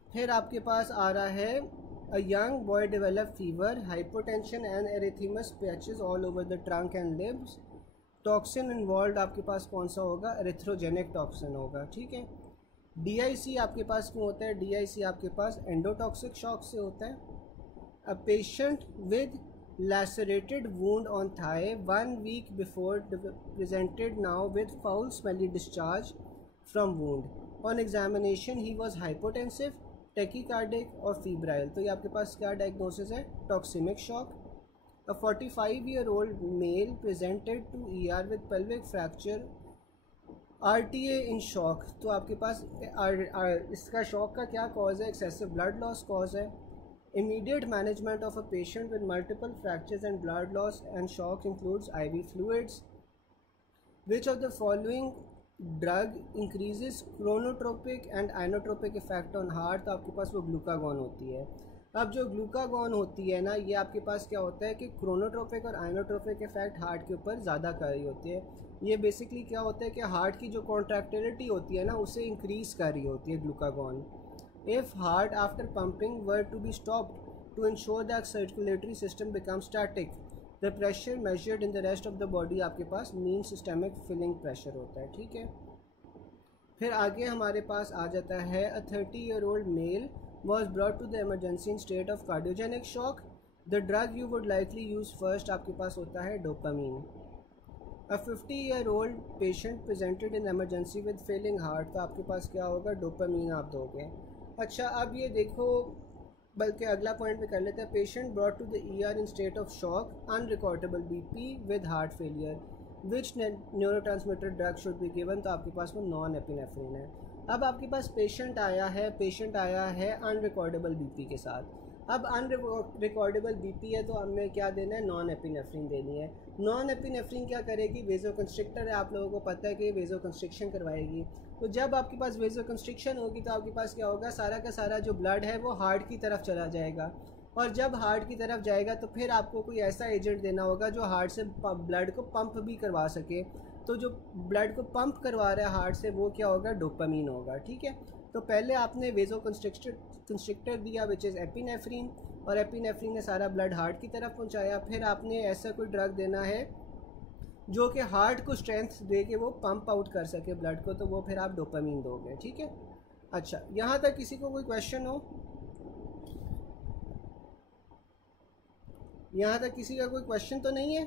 फिर आपके पास आ रहा है a young boy develop fever, hypotension and erythematous patches all over the trunk and limbs. Toxin involve आपके पास कौन सा होगा? एरिथ्रोजेनिक टॉक्सिन होगा, ठीक है। DIC आपके पास क्यों होता है? DIC आपके पास एंडोटॉक्सिक शॉक से होता है। A patient with lacerated wound on thigh 1 week before presented now with foul smelly discharge from wound. On examination he was hypotensive, tachycardic और febrile। तो ये आपके पास क्या डायग्नोसिस है? टॉक्सिमिक shock. A 45-year-old male presented to ER with pelvic fracture, RTA in shock। तो आपके पास इसका शॉक का क्या कॉज है? एक्सेसिव ब्लड लॉस कॉज है। Immediate management of a patient with multiple fractures and blood loss and shock includes IV fluids. Which of the following drug increases chronotropic and inotropic effect on heart? तो आपके पास वो ग्लूकागॉन होती है। अब जो ग्लूकागॉन होती है ना, ये आपके पास क्या होता है कि क्रोनोट्रोपिक और आइनोट्रोपिक इफेक्ट हार्ट के ऊपर ज़्यादा कर रही होती है। ये बेसिकली क्या होता है कि हार्ट की जो कॉन्ट्रैक्टिलिटी होती है ना, उसे इंक्रीज़ कर रही होती है glucagon. If heart after pumping were to be stopped to ensure that circulatory system becomes static, the pressure measured in the rest of the body आपके पास mean systemic filling pressure होता है, ठीक है। फिर आगे हमारे पास आ जाता है a 30-year-old male was brought to the emergency in state of cardiogenic shock. The drug you would likely use first आपके पास होता है dopamine. A 50-year-old patient presented in emergency with failing heart, तो आपके पास क्या होगा? डोपामीन आप दोगे। अच्छा अब ये देखो, बल्कि अगला पॉइंट में कर लेते हैं। Patient brought to the ER in state of shock, unrecordable BP with heart failure, which neurotransmitter drug should be given? तो आपके पास वो नॉन एपिनेफ्रिन है। अब आपके पास पेशेंट आया है अनरिकॉर्डेबल BP के साथ। अब अनरिकॉर्डेबल BP है तो हमने क्या देना है? नॉन एपिनेफ्रिन देनी है। नॉन एपिनेफ्रिन क्या करेगी? वेजो कंस्ट्रिक्टर है, आप लोगों को पता है कि वेजो कंस्ट्रिक्शन करवाएगी। तो जब आपके पास वेजो कंस्ट्रिक्शन होगी तो आपके पास क्या होगा? सारा का सारा जो ब्लड है वो हार्ट की तरफ चला जाएगा, और जब हार्ट की तरफ जाएगा तो फिर आपको कोई ऐसा एजेंट देना होगा जो हार्ट से ब्लड को पंप भी करवा सके। तो जो ब्लड को पंप करवा रहा है हार्ट से, वो क्या होगा? डोपामीन होगा, ठीक है। तो पहले आपने वेजो कंस्ट्रिक्टर दिया विच इज़ एपिनेफ्रिन, और एपिनेफ्रिन ने सारा ब्लड हार्ट की तरफ पहुंचाया। फिर आपने ऐसा कोई ड्रग देना है जो कि हार्ट को स्ट्रेंथ दे के वो पंप आउट कर सके ब्लड को, तो वो फिर आप डोपामीन दोगे, ठीक है। अच्छा, यहाँ तक किसी को कोई क्वेश्चन हो? यहाँ तक किसी का कोई क्वेश्चन तो नहीं है?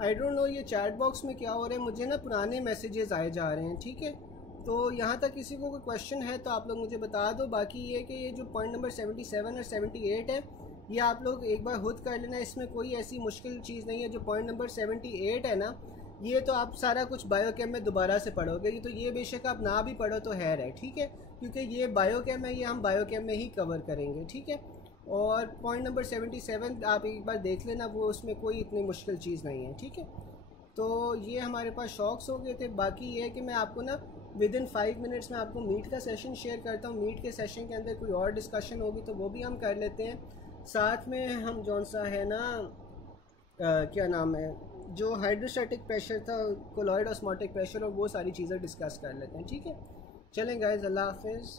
आई डोंट नो ये चैट बॉक्स में क्या हो रहा है, मुझे ना पुराने मैसेजेस आए जा रहे हैं, ठीक है। तो यहाँ तक किसी को कोई क्वेश्चन है तो आप लोग मुझे बता दो। बाकी ये कि ये जो पॉइंट नंबर 77 और 78 है, ये आप लोग एक बार खुद कर लेना, इसमें कोई ऐसी मुश्किल चीज़ नहीं है। जो पॉइंट नंबर 78 है ना, ये तो आप सारा कुछ बायोकेम में दोबारा से पढ़ोगे, तो ये बेशक आप ना भी पढ़ो तो है, ठीक है, क्योंकि ये बायोकेम है, ये हम बायोकेम में ही कवर करेंगे, ठीक है। और पॉइंट नंबर 77 आप एक बार देख लेना, वो उसमें कोई इतनी मुश्किल चीज़ नहीं है, ठीक है। तो ये हमारे पास शॉक्स हो गए थे। बाकी ये है कि मैं आपको ना विद इन 5 मिनट्स में आपको मीट का सेशन शेयर करता हूँ। मीट के सेशन के अंदर कोई और डिस्कशन होगी तो वो भी हम कर लेते हैं। साथ में हम जौन सा है ना क्या नाम है, जो हाइड्रोस्टैटिक प्रेशर था, कोलॉइड ऑस्मोटिक प्रेशर, और वो सारी चीज़ें डिस्कस कर लेते हैं, ठीक है। चलें गाइस, अल्लाह हाफिज़।